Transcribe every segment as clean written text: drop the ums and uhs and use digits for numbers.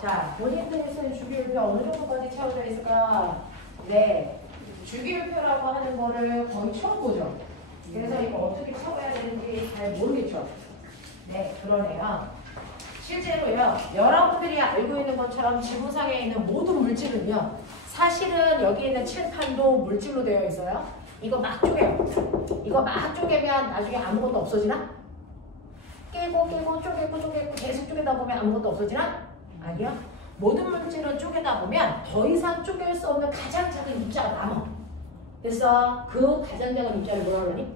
자, 본인들이 쓴 주기율표 어느 정도까지 채워져 있을까? 네. 주기율표라고 하는 거를 거의 처음 보죠. 그래서 이거 어떻게 채워야 되는지 잘 모르겠죠. 네, 그러네요. 실제로요, 여러분들이 알고 있는 것처럼 지구상에 있는 모든 물질은요, 사실은 여기 있는 칠판도 물질로 되어 있어요. 이거 막 쪼개요. 이거 막 쪼개면 나중에 아무것도 없어지나? 깨고 쪼개고 계속 쪼개다 보면 아무것도 없어지나? 아니요. 모든 물질은 쪼개다 보면 더 이상 쪼갤 수 없는 가장 작은 입자가 남아. 그래서 그 가장 작은 입자를 뭐라 그러니?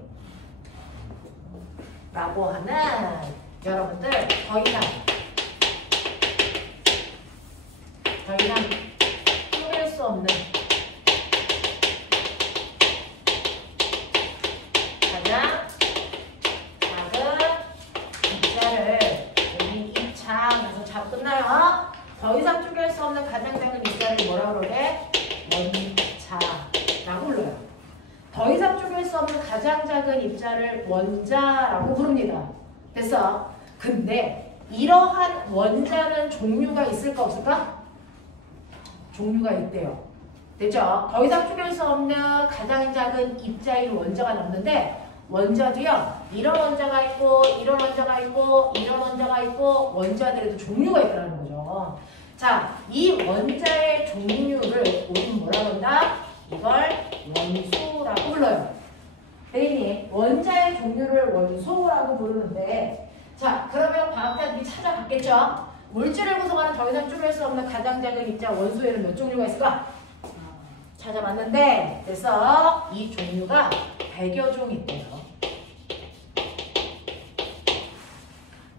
라고 하는 여러분들 더 이상 쪼갤 수 없는 가장 작은 입자를 여기 입자 그래서 잡 끝나요. 더 이상 쪼갤 수 없는 가장 작은 입자를 뭐라 그러게? 원자라고 불러요. 더 이상 쪼갤 수 없는 가장 작은 입자를 원자라고 부릅니다. 됐어? 근데 이러한 원자는 종류가 있을까 없을까? 종류가 있대요. 됐죠? 더 이상 쪼갤 수 없는 가장 작은 입자인 원자가 남는데 원자도요. 이런 원자가 있고 이런 원자가 있고 이런 원자가 있고 원자들에도 종류가 있다는 거죠. 자, 이 원자의 종류를 우리는 뭐라고 한다? 이걸 원소라고 불러요. 대리님, 원자의 종류를 원소라고 부르는데 자, 그러면 과학자들이 찾아봤겠죠? 물질을 구성하는 더 이상 쪼갤 수 없는 가장 작은 입자 원소에는 몇 종류가 있을까? 찾아봤는데 그래서 이 종류가 100여 종 있대요.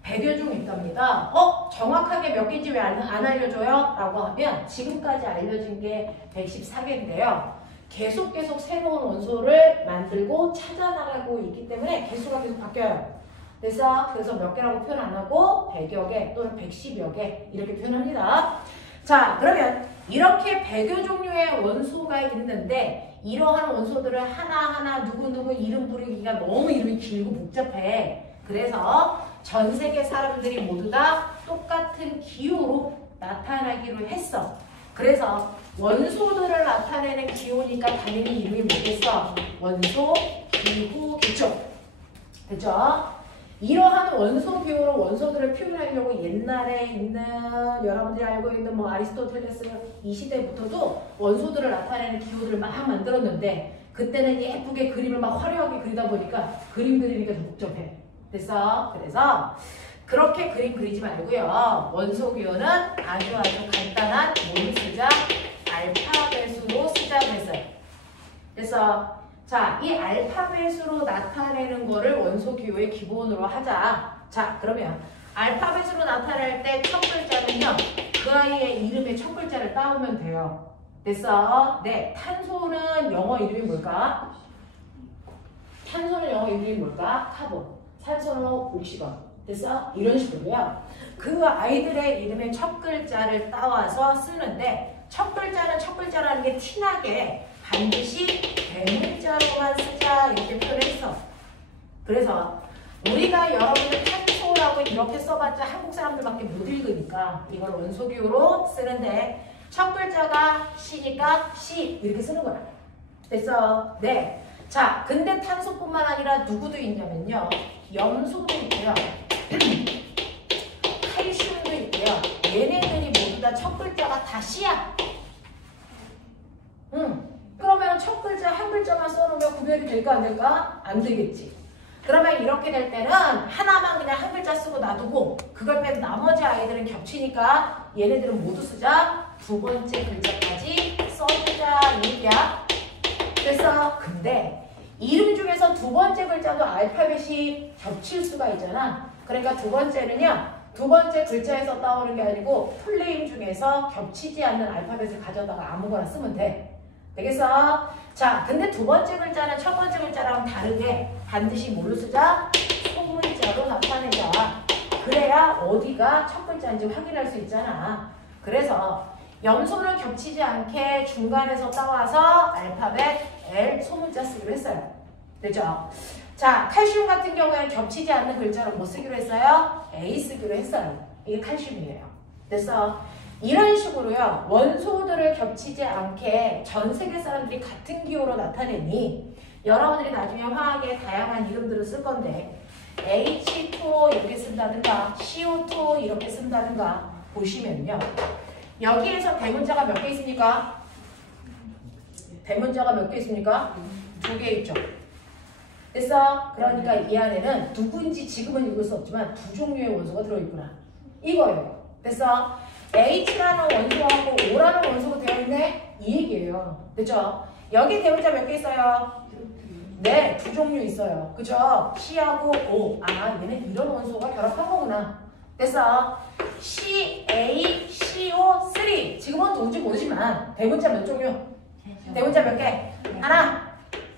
100여 종 있답니다. 정확하게 몇 개인지 왜 안 알려줘요? 라고 하면 지금까지 알려진 게 114개인데요. 계속 새로운 원소를 만들고 찾아나가고 있기 때문에 개수가 계속 바뀌어요. 그래서 몇 개라고 표현 안 하고 100여 개 또는 110여 개 이렇게 표현합니다. 자, 그러면 이렇게 100여 종류의 원소가 있는데 이러한 원소들을 하나하나 누구누구 이름 부르기가 너무 이름이 길고 복잡해. 그래서 전 세계 사람들이 모두 다 똑같은 기호로 나타나기로 했어. 그래서 원소들을 나타내는 기호니까 당연히 이름이 뭐겠어? 원소, 기호, 기초. 됐죠? 이러한 원소 기호로 원소들을 표현하려고 옛날에 있는 여러분들이 알고 있는 뭐 아리스토텔레스 이 시대부터도 원소들을 나타내는 기호를 막 만들었는데 그때는 예쁘게 그림을 막 화려하게 그리다 보니까 그림 그리니까 좀 복잡해. 됐어? 그래서 그렇게 그림 그리지 말고요. 원소 기호는 아주 간단한 뭘 쓰자? 알파벳으로 쓰자 그랬어요. 그래서 자, 이 알파벳으로 나타내는 거를 원소 기호의 기본으로 하자. 자, 그러면 알파벳으로 나타낼 때 첫 글자는요. 그 아이의 이름의 첫 글자를 따오면 돼요. 됐어? 네, 탄소는 영어 이름이 뭘까? 탄소는 영어 이름이 뭘까? 카본. 산소는 옥시건. 됐어? 이런 식으로요. 그 아이들의 이름의 첫 글자를 따와서 쓰는데 첫 글자는 첫 글자라는 게 티나게 반드시 대문자로만 쓰자 이렇게 표현했어. 그래서 우리가 여러분들 탄소라고 이렇게 써봤자 한국 사람들밖에 못 읽으니까 이걸 원소기호로 쓰는데 첫 글자가 C니까 C 이렇게 쓰는 거야. 됐어? 네. 자, 근데 탄소뿐만 아니라 누구도 있냐면요. 염소도 있고요. 칼슘도 있고요. 얘네들이 모두 다 첫 글자가 다 C야. 그러면 첫 글자 한 글자만 써놓으면 구별이 될까 안 될까? 안 되겠지. 그러면 이렇게 될 때는 하나만 그냥 한 글자 쓰고 놔두고 그걸 뺀 나머지 아이들은 겹치니까 얘네들은 모두 쓰자. 두 번째 글자까지 써주자 이 얘기야. 그래서 근데 이름 중에서 두 번째 글자도 알파벳이 겹칠 수가 있잖아. 그러니까 두 번째는요. 두 번째 글자에서 따오는 게 아니고 풀네임 중에서 겹치지 않는 알파벳을 가져다가 아무거나 쓰면 돼. 되겠어? 자, 근데 두 번째 글자는 첫 번째 글자랑 다르게 반드시 뭘로 쓰자? 소문자로 나타내자. 그래야 어디가 첫 글자인지 확인할 수 있잖아. 그래서 염소는 겹치지 않게 중간에서 따와서 알파벳 L 소문자 쓰기로 했어요. 됐죠? 자, 칼슘 같은 경우에는 겹치지 않는 글자로 뭐 쓰기로 했어요? A 쓰기로 했어요. 이게 칼슘이에요. 됐어? 이런 식으로요. 원소들을 겹치지 않게 전 세계 사람들이 같은 기호로 나타내니 여러분들이 나중에 화학의 다양한 이름들을 쓸 건데 H2O 이렇게 쓴다든가 CO2 이렇게 쓴다든가 보시면요. 여기에서 대문자가 몇 개 있습니까? 대문자가 몇 개 있습니까? 2개 있죠. 됐어? 그러니까 이 안에는 누구인지 지금은 읽을 수 없지만 두 종류의 원소가 들어있구나. 이거예요. 됐어? H라는 원소하고 O라는 원소가 되어 있네? 이 얘기예요. 됐죠? 여기 대문자 몇 개 있어요? 네, 두 종류 있어요. 그죠? C하고 O. 아, 얘는 이런 원소가 결합한 거구나. 됐어? CaCO3. 지금은 뭔지 모르지만 대문자 몇 종류? 대문자 몇 개? 하나,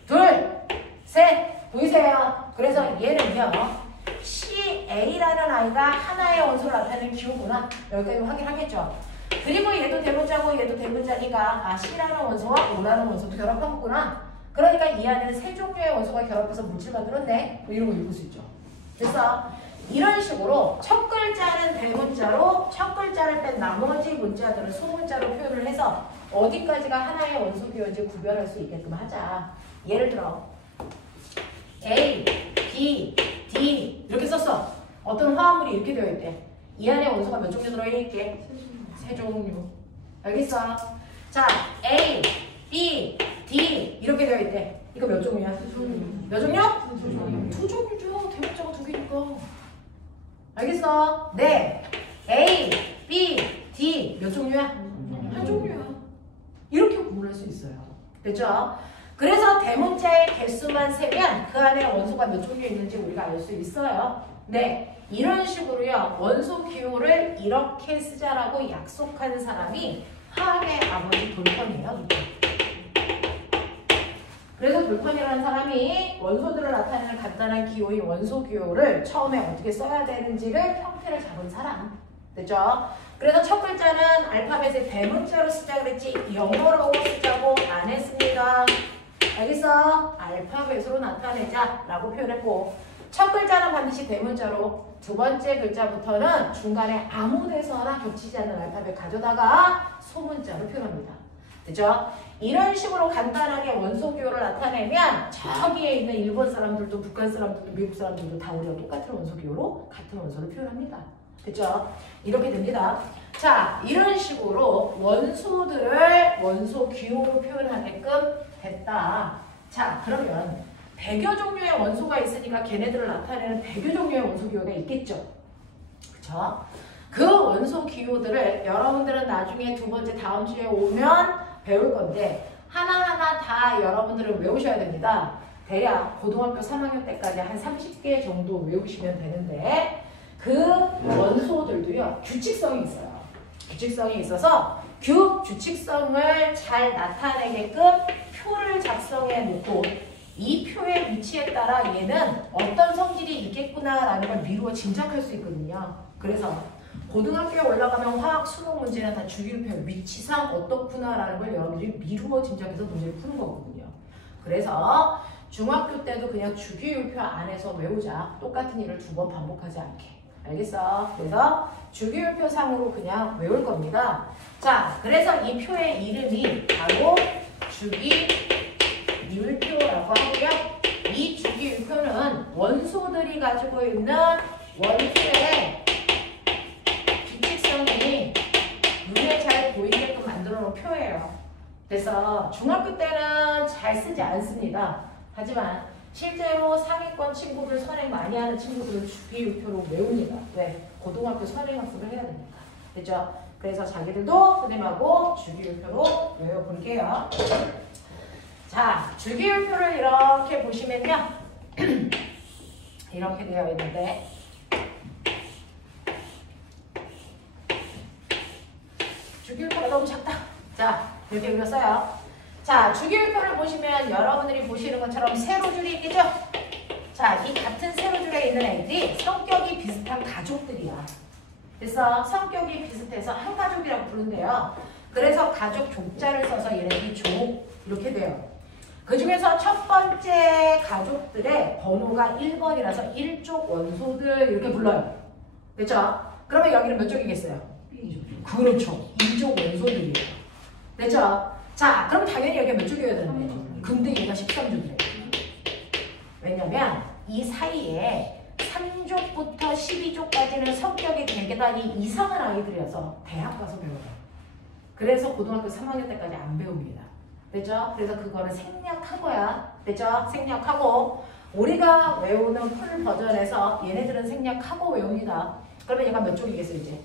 둘, 셋. 보이세요? 그래서 얘는요. CA라는 아이가 하나의 원소를 나타내는 기호구나. 여기까지 확인하겠죠? 그리고 얘도 대문자고 얘도 대문자니까 아, C라는 원소와 O라는 원소도 결합한 거구나. 그러니까 이 안에는 세 종류의 원소가 결합해서 물질 만들었네. 뭐 이런 거 읽을 수 있죠. 그래서 이런 식으로 첫 글자는 대문자로 첫 글자를 뺀 나머지 문자들은 소문자로 표현을 해서 어디까지가 하나의 원소 기호인지 구별할 수 있게끔 하자. 예를 들어 A, B, D 이렇게 썼어. 어떤 화합물이 이렇게 되어 있대. 이 안에 원소가 몇 종류 들어있게? 세 종류. 알겠어? 자, A, B, D 이렇게 되어 있대. 이거 몇 종류야? 몇 종류? 두 종류죠. 대문자가 두 개니까. 알겠어? 네. A, B, D 몇 종류야? 한 종류야. 이렇게 구분할 수 있어요. 됐죠? 그래서 대문자의 개수만 세면 그 안에 원소가 몇 종류 있는지 우리가 알 수 있어요. 네. 이런 식으로요. 원소 기호를 이렇게 쓰자라고 약속한 사람이 화학의 아버지 돌펀이에요. 그래서 돌펀이라는 사람이 원소들을 나타내는 간단한 기호인 원소 기호를 처음에 어떻게 써야 되는지를 형태를 잡은 사람. 됐죠? 그래서 첫 글자는 알파벳의 대문자로 쓰자 그랬지 영어로 쓰자고 안 했습니다. 알겠어? 알파벳으로 나타내자 라고 표현했고 첫 글자는 반드시 대문자로 두 번째 글자부터는 중간에 아무 데서나 겹치지 않는 알파벳 가져다가 소문자로 표현합니다. 그죠? 이런 식으로 간단하게 원소 기호를 나타내면 저기에 있는 일본 사람들도 북한 사람들도 미국 사람들도 다 우리가 똑같은 원소 기호로 같은 원소를 표현합니다. 그죠? 이렇게 됩니다. 자, 이런 식으로 원소들을 원소 기호로 표현하게끔 됐다. 자, 그러면 100여 종류의 원소가 있으니까 걔네들을 나타내는 100여 종류의 원소 기호가 있겠죠. 그쵸? 그 원소 기호들을 여러분들은 나중에 두 번째 다음 주에 오면 배울 건데 하나하나 다 여러분들은 외우셔야 됩니다. 대략 고등학교 3학년 때까지 한 30개 정도 외우시면 되는데 그 원소들도요. 규칙성이 있어요. 규칙성이 있어서 규칙성을 잘 나타내게끔 표를 작성해 놓고 이 표의 위치에 따라 얘는 어떤 성질이 있겠구나라는 걸 미루어 짐작할 수 있거든요. 그래서 고등학교에 올라가면 화학 수능 문제는 다 주기율표 위치상 어떻구나라는 걸 여러분들이 미루어 짐작해서 문제를 푸는 거거든요. 그래서 중학교 때도 그냥 주기율표 안에서 외우자. 똑같은 일을 두 번 반복하지 않게. 알겠어? 그래서 주기율표 상으로 그냥 외울 겁니다. 자, 그래서 이 표의 이름이 바로 주기율표라고 하고요. 이 주기율표는 원소들이 가지고 있는 원소의 규칙성이 눈에 잘 보이게끔 만들어 놓은 표예요. 그래서 중학교 때는 잘 쓰지 않습니다. 하지만 실제로 상위권 친구들 선행 많이 하는 친구들은 주기율표로 외웁니다. 왜? 고등학교 선행학습을 해야 되니까. 됐죠? 그래서 자기들도 선생님하고 주기율표로 외워볼게요. 자, 주기율표를 이렇게 보시면요. 이렇게 되어 있는데 주기율표가 너무 작다. 자, 이렇게 그렸어요. 자, 주기율표를 보시면 여러분들이 보시는 것처럼 세로줄이 있겠죠? 자, 이 같은 세로줄에 있는 애들이 성격이 비슷한 가족들이야. 그래서 성격이 비슷해서 한 가족이라고 부른대요. 그래서 가족 족자를 써서 얘네들이 족 이렇게 돼요. 그 중에서 첫 번째 가족들의 번호가 1번이라서 1족 원소들 이렇게 불러요. 그렇죠? 그러면 여기는 몇 족이겠어요? 그렇죠. 이족 원소들이에요. 됐죠? 자, 그럼 당연히 여기가 몇 쪽이어야 되는데? 근데 얘가 13쪽이래요. 왜냐면 이 사이에 3족부터 12족까지는 성격이 대개단이 이상한 아이들이어서 대학 가서 배워요. 그래서 고등학교 3학년 때까지 안 배웁니다. 됐죠? 그래서 그거를 생략하고야. 됐죠? 생략하고 우리가 외우는 풀 버전에서 얘네들은 생략하고 외웁니다. 그러면 얘가 몇 쪽이겠어요 이제?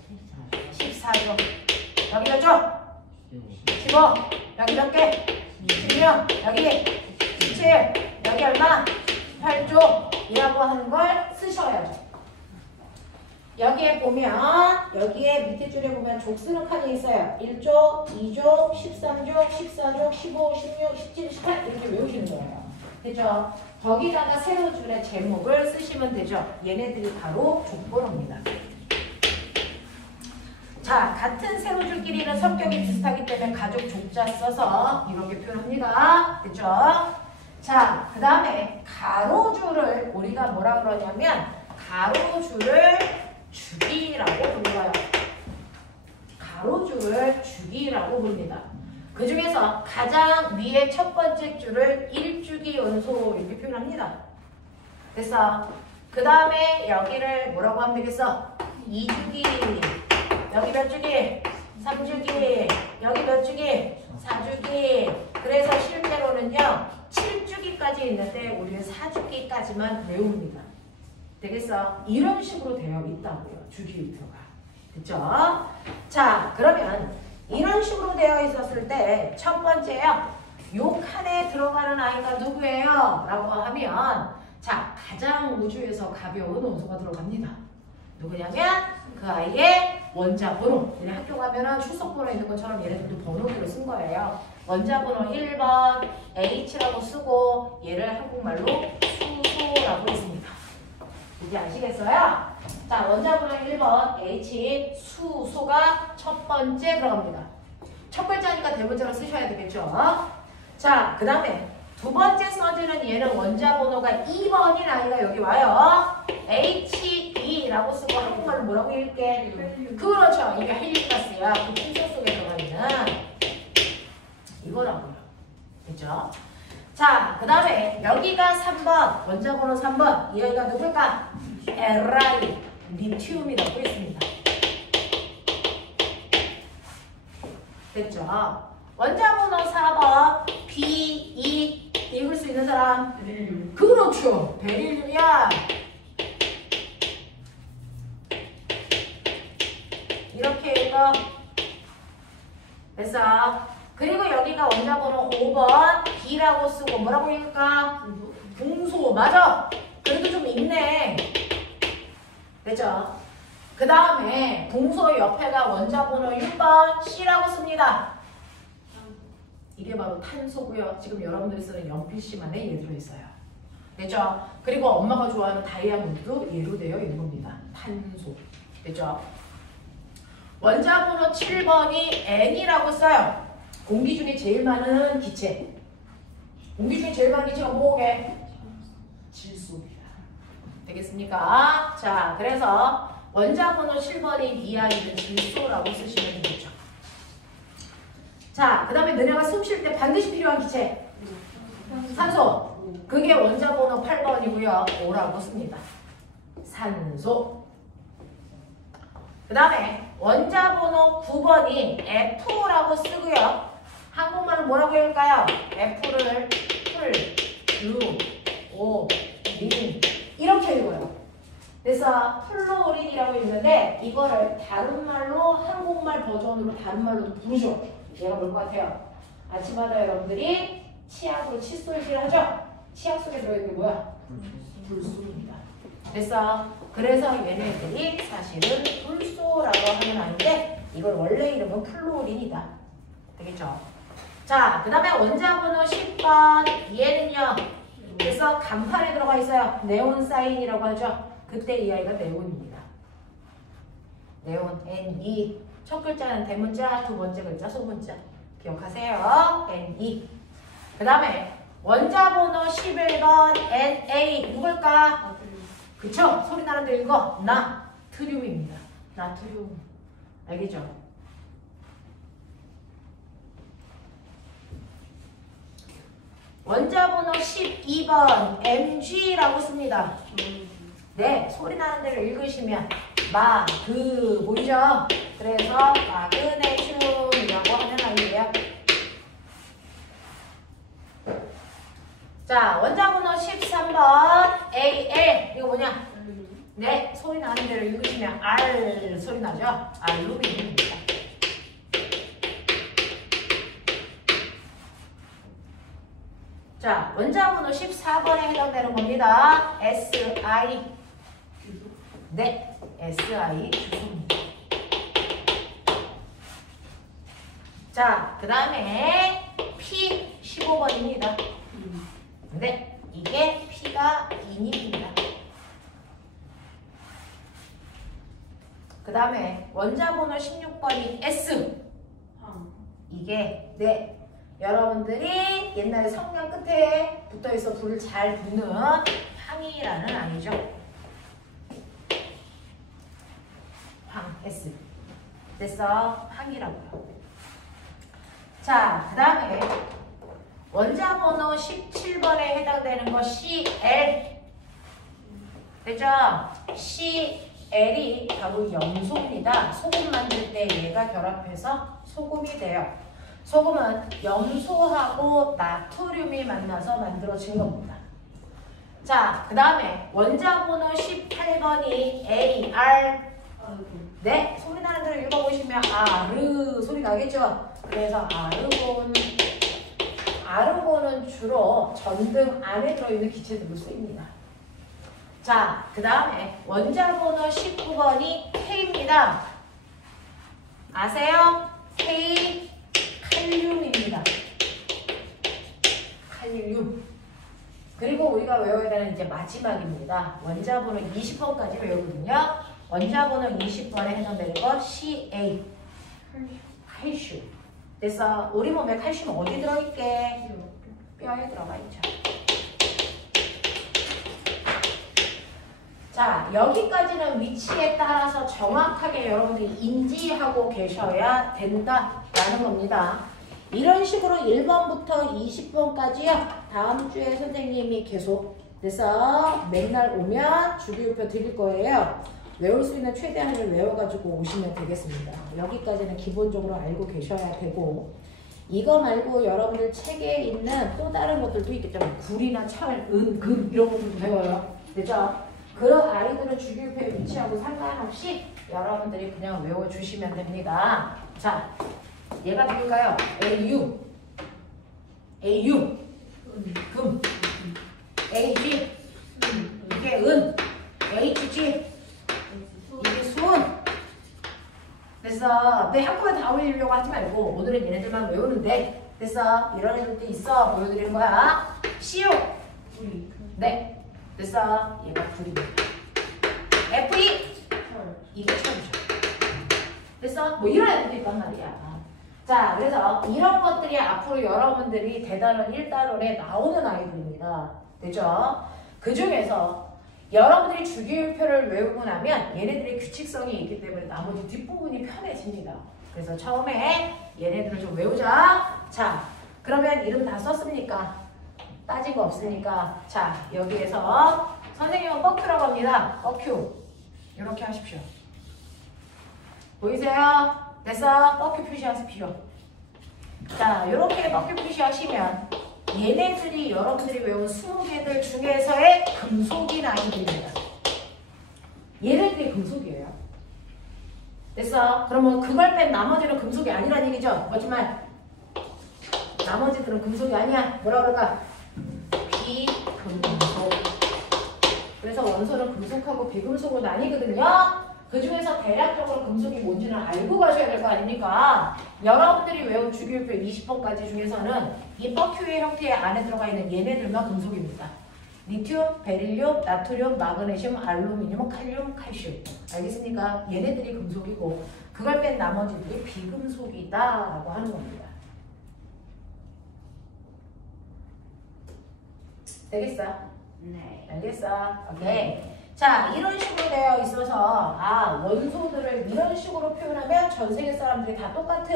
14쪽. 여기 몇 쪽? 15. 여기 몇 개? 16. 여기 17. 여기 얼마? 8쪽이라고 하는 걸 쓰셔야죠. 여기에 보면 여기에 밑에 줄에 보면 족 쓰는 칸이 있어요. 1족, 2족, 13족, 14족, 15, 16, 17, 18 이렇게 외우시는 거예요. 됐죠? 거기다가 세로줄의 제목을 쓰시면 되죠. 얘네들이 바로 족번호입니다. 자, 같은 세로줄끼리는 성격이 비슷하기 때문에 가족 족자 써서 이렇게 표현합니다. 됐죠? 자, 그 다음에 가로줄을 우리가 뭐라 그러냐면 가로줄을 주기라고 불러요. 가로줄을 주기라고 부릅니다. 그 중에서 가장 위에 첫 번째 줄을 1주기 연소 이렇게 표현합니다. 됐어? 그 다음에 여기를 뭐라고 하면 되겠어? 2주기. 여기 몇 주기? 3주기. 여기 몇 주기? 4주기. 그래서 실제로는요 7주기까지 있는데 우리는 4주기까지만 외웁니다. 되겠어? 이런 식으로 되어 있다고요. 주기표가. 됐죠? 자, 그러면 이런 식으로 되어 있었을 때 첫 번째요. 요 칸에 들어가는 아이가 누구예요? 라고 하면 자, 가장 우주에서 가벼운 원소가 들어갑니다. 누구냐면 그 아이의 원자 번호. 얘네 학교 가면은 출석 번호 있는 것처럼 얘네들도 번호를 쓴 거예요. 원자 번호 1번 H라고 쓰고 얘를 한국말로 수소라고 했습니다. 이제 아시겠어요? 자, 원자 번호 1번 H 수소가 첫 번째 들어갑니다. 첫 글자니까 대문자로 쓰셔야 되겠죠? 자, 그 다음에 두 번째 써주는 얘는 원자 번호가 2번인 아이가 여기 와요. HE라고 쓰고 한국말로 뭐라고 읽게? 그렇죠. 이게 헬리가스야. 그 풍선 속에 들어가 있는 이거라고요. 그죠? 자, 그 다음에 여기가 3번. 원자 번호 3번. 이 아이가 누굴까? LI. 리튬이 넣고 있습니다. 됐죠? 원자 번호 4번. BE. 읽을 수 있는 사람? 그렇죠. 베릴륨이야. 이렇게 읽어. 됐어. 그리고 여기가 원자 번호 5번 B라고 쓰고 뭐라고 읽을까? 붕소. 맞아. 그래도 좀 있네. 됐죠? 그 다음에 붕소 옆에가 원자 번호 6번 C라고 씁니다. 이게 바로 탄소고요. 지금 여러분들이 쓰는 연필씨만에 얘 들어있어요. 됐죠? 그리고 엄마가 좋아하는 다이아몬드도 얘로 되어 있는 겁니다. 탄소. 됐죠? 원자 번호 7번이 N이라고 써요. 공기 중에 제일 많은 기체. 공기 중에 제일 많은 기체가 뭐게? 질소입니다. 되겠습니까? 자, 그래서 원자 번호 7번인 이 아이는 질소라고 쓰시면 되겠죠. 자, 그 다음에 너네가 숨 쉴 때 반드시 필요한 기체. 산소. 그게 원자 번호 8번이고요. O라고 씁니다. 산소. 그 다음에 원자 번호 9번이 F라고 쓰고요. 한국말은 뭐라고 읽을까요? F를 풀, 유, 오, 린 이렇게 읽어요. 그래서 플로린이라고 읽는데 이거를 다른 말로 한국말 버전으로 다른 말로도 부르죠. 얘가 뭘 것 같아요? 아침마다 여러분들이 치약으로 칫솔질 하죠? 치약 속에 들어있는 게 뭐야? 불소입니다. 그래서 얘네들이 사실은 불소라고 하는 아이인데 이걸 원래 이름은 플로린이다. 되겠죠? 자, 그 다음에 원자 번호 10번 얘는요. 그래서 간판에 들어가 있어요. 네온 사인이라고 하죠. 그때 이 아이가 네온입니다. 네온, NE. 첫 글자는 대문자, 두 번째 글자 소문자. 기억하세요. NE. 그 다음에 원자 번호 11번 NA 누굴까? 그쵸? 소리 나는 데 읽어. 나트륨입니다. 나트륨. 알겠죠? 원자번호 12번 MG라고 씁니다. 네, 소리 나는 대로 읽으시면 마그 보이죠? 그래서 마그네슘이라고 하는 아이예요. 자, 원자번호 13번 AL 이거 뭐냐? 네, 소리 나는 대로 읽으시면 R 소리 나죠? 알루미늄입니다. 자, 원자번호 14번에 해당되는 겁니다. SI. 네, SI 주소입니다. 자, 그 다음에 P 15번입니다. 네, 이게 P가 인입니다. 그 다음에 원자번호 16번이 S. 이게 네, 여러분들이 옛날에 성냥 끝에 붙어있어 불을 잘 붙는 황이라는 아이죠. 황, S. 됐어? 황이라고요. 자, 그 다음에 원자번호 17번에 해당되는 거 CL. 됐죠? CL이 바로 염소입니다. 소금 만들 때 얘가 결합해서 소금이 돼요. 소금은 염소하고 나트륨이 만나서 만들어진 겁니다. 자, 그 다음에 원자번호 18번이 AR. 네, 소리 나는 대로 읽어보시면 아르 소리 나겠죠? 그래서 아르곤은 주로 전등 안에 들어있는 기체들로 쓰입니다. 자, 그 다음에 원자번호 19번이 K입니다. 아세요? K 칼륨입니다. 칼륨. 그리고 우리가 외워야 되는 이제 마지막입니다. 원자번호 20번까지 외우거든요. 원자번호 20번에 해당되는 거 CA. 칼슘. 그래서 우리 몸에 칼슘 어디 들어있게? 뼈에 들어가 있죠. 자, 여기까지는 위치에 따라서 정확하게 여러분들이 인지하고 계셔야 된다라는 겁니다. 이런 식으로 1번부터 20번까지요. 다음 주에 선생님이 계속 그래서 맨날 오면 주기율표 드릴 거예요. 외울 수 있는 최대한을 외워가지고 오시면 되겠습니다. 여기까지는 기본적으로 알고 계셔야 되고 이거 말고 여러분들 책에 있는 또 다른 것들도 있겠죠. 구리나 철, 은, 금 이런 것들도 배워요. 그죠? 그 아이들은 주기율표에 위치하고 상관없이 여러분들이 그냥 외워주시면 됩니다. 자, 얘가 누굴까요? AU, 금, AG, 이게 은, HG, 이게 수은. 그래서 내 한꺼번에 다 외우려고 하지 말고 오늘은 얘네들만 외우는데 그래서 이런 애들도 있어 보여드리는 거야. CU. 네. 그래서 얘가 불입니다. FE. 이게 철이죠. 그래서 뭐 이런 애들도 있단 말이야. 자, 그래서 이런 것들이 앞으로 여러분들이 대단원 1단원에 나오는 아이들입니다. 되죠? 그 중에서 여러분들이 주기율표를 외우고 나면 얘네들의 규칙성이 있기 때문에 나머지 뒷부분이 편해집니다. 그래서 처음에 얘네들을 좀 외우자. 자, 그러면 이름 다 썼습니까? 따진 거 없으니까. 자, 여기에서 선생님은 뻑큐라고 합니다. 뻑큐. 이렇게 하십시오. 보이세요? 됐어? 뻑큐 표시하십시오. 자, 이렇게 뻑큐 표시하시면 얘네들이 여러분들이 외운 20개들 중에서의 금속인 아이들입니다. 얘네들이 금속이에요. 됐어? 그러면 그걸 뺀 나머지는 금속이 아니란 얘기죠? 맞지만 나머지들은 금속이 아니야. 뭐라 그럴까? 비금속. 그래서 원소는 금속하고 비금속으로 나뉘거든요. 그 중에서 대략적으로 금속이 뭔지는 알고 가셔야 될 거 아닙니까? 여러분들이 외운 주기율표 20번까지 중에서는 이 뻑큐의 형태의 안에 들어가 있는 얘네들만 금속입니다. 리튬, 베릴륨, 나트륨, 마그네슘, 알루미늄, 칼륨, 칼슘. 알겠습니까? 얘네들이 금속이고 그걸 뺀 나머지들이 비금속이다라고 하는 겁니다. 되겠어? 네. 알겠어? 오케이. 자, 이런 식으로 되어 있어서 원소들을 이런 식으로 표현하면 전 세계 사람들이 다 똑같은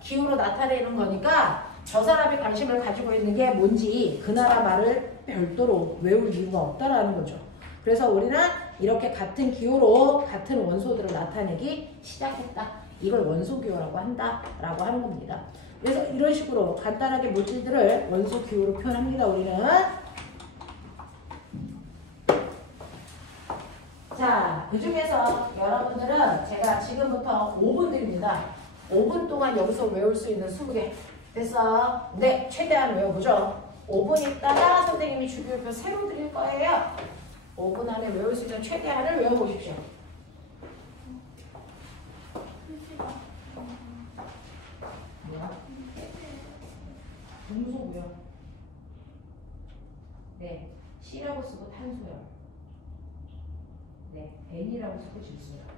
기호로 나타내는 거니까 저 사람이 관심을 가지고 있는 게 뭔지 그 나라 말을 별도로 외울 이유가 없다라는 거죠. 그래서 우리는 이렇게 같은 기호로 같은 원소들을 나타내기 시작했다. 이걸 원소기호라고 한다라고 하는 겁니다. 그래서 이런 식으로 간단하게 물질들을 원소 기호로 표현합니다. 우리는. 자, 그 중에서 여러분들은 제가 지금부터 5분 드립니다. 5분 동안 여기서 외울 수 있는 20개. 됐어? 네, 최대한 외워보죠. 5분 있다가 선생님이 주기율표 새로 드릴 거예요. 5분 안에 외울 수 있는 최대한을 외워보십시오. 뭐야? 금소고요. 네, C라고 쓰고 탄소요. 네, N이라고 쓰고 질소요.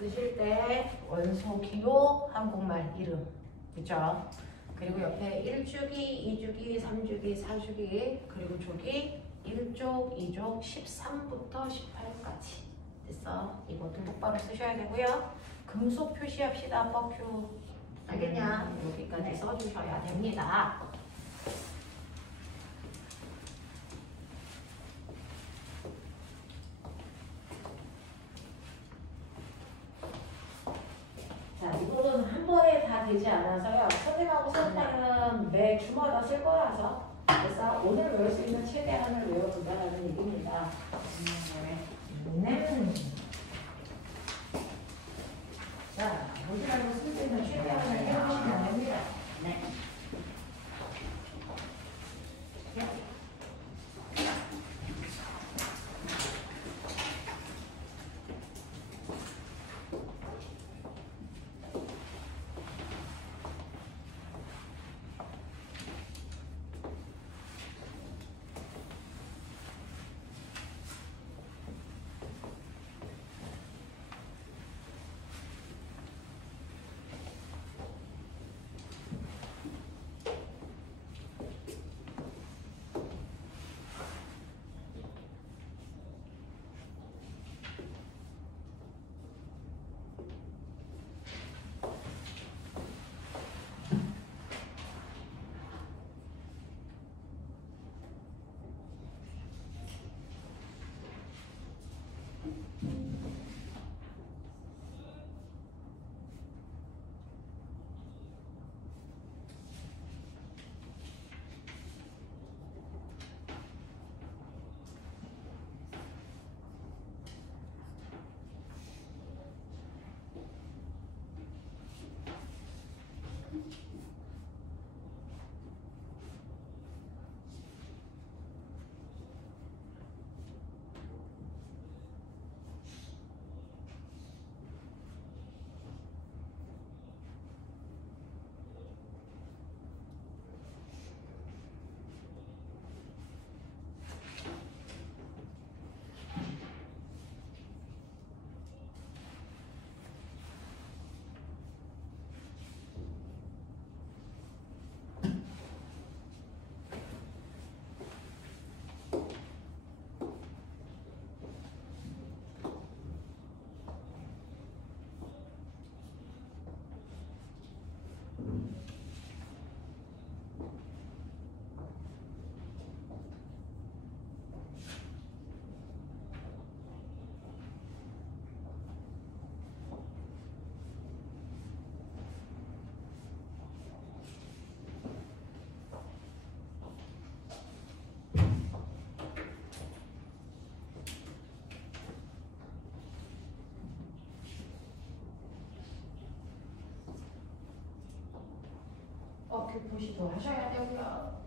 쓰실 때 원소 기호 한국말 이름 그죠? 그리고 옆에 1주기, 2주기, 3주기, 4주기 그리고 조기 1족, 2족, 13부터 18까지 됐어? 이것도 똑바로 쓰셔야 되고요. 금속 표시합시다. 뻑큐 알겠냐? 여기까지 써주셔야 됩니다. 자, 이거는 한 번에 다 되지 않아서요. 선생님하고 수업하는 매 주마다 쓸 거라서 그래서 오늘 외울 수 있는 최대한을 외워보자라는 얘기입니다. 자, 보지 말고 쓸 수 있는 최대한을 해보시면 됩니다. 네. 교포시도 하셔야 되고요.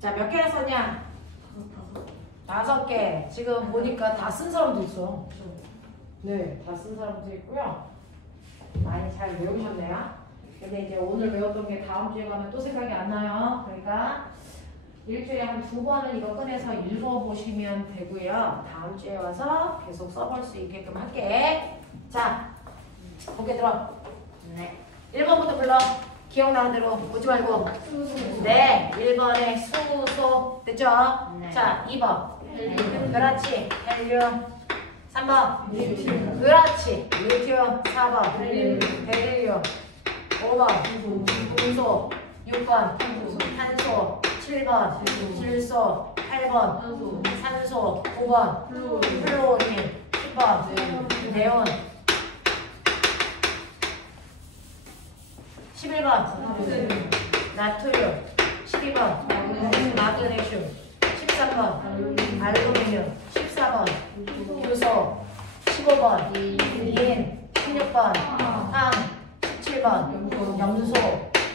자, 몇 개나 썼냐? 5개. 지금 보니까 다 쓴 사람도 있어. 네, 다 쓴 사람도 있고요. 많이 잘 외우셨네요. 근데 이제 오늘 외웠던 게 다음 주에 가면 또 생각이 안 나요. 그러니까 일주일에 한 2번은 이거 꺼내서 읽어보시면 되고요. 다음 주에 와서 계속 써볼 수 있게끔 할게. 자, 고개 들어. 네. 1번부터 불러. 기억나는 대로 보지 말고. 네, 1번에 수소 됐죠? 네. 자, 2번 그렇지. 헬륨. 3번 그렇지. 리튬. 4번 베릴륨. 5번 금속. 6번 탄소. 7번 질소. 8번 산소. 9번 플루오닌. 10번 네온. 11번 나트륨, 12번 마그네슘, 13번 알루미늄, 14번 효소, 15번 인, 16번 황, 17번 염소,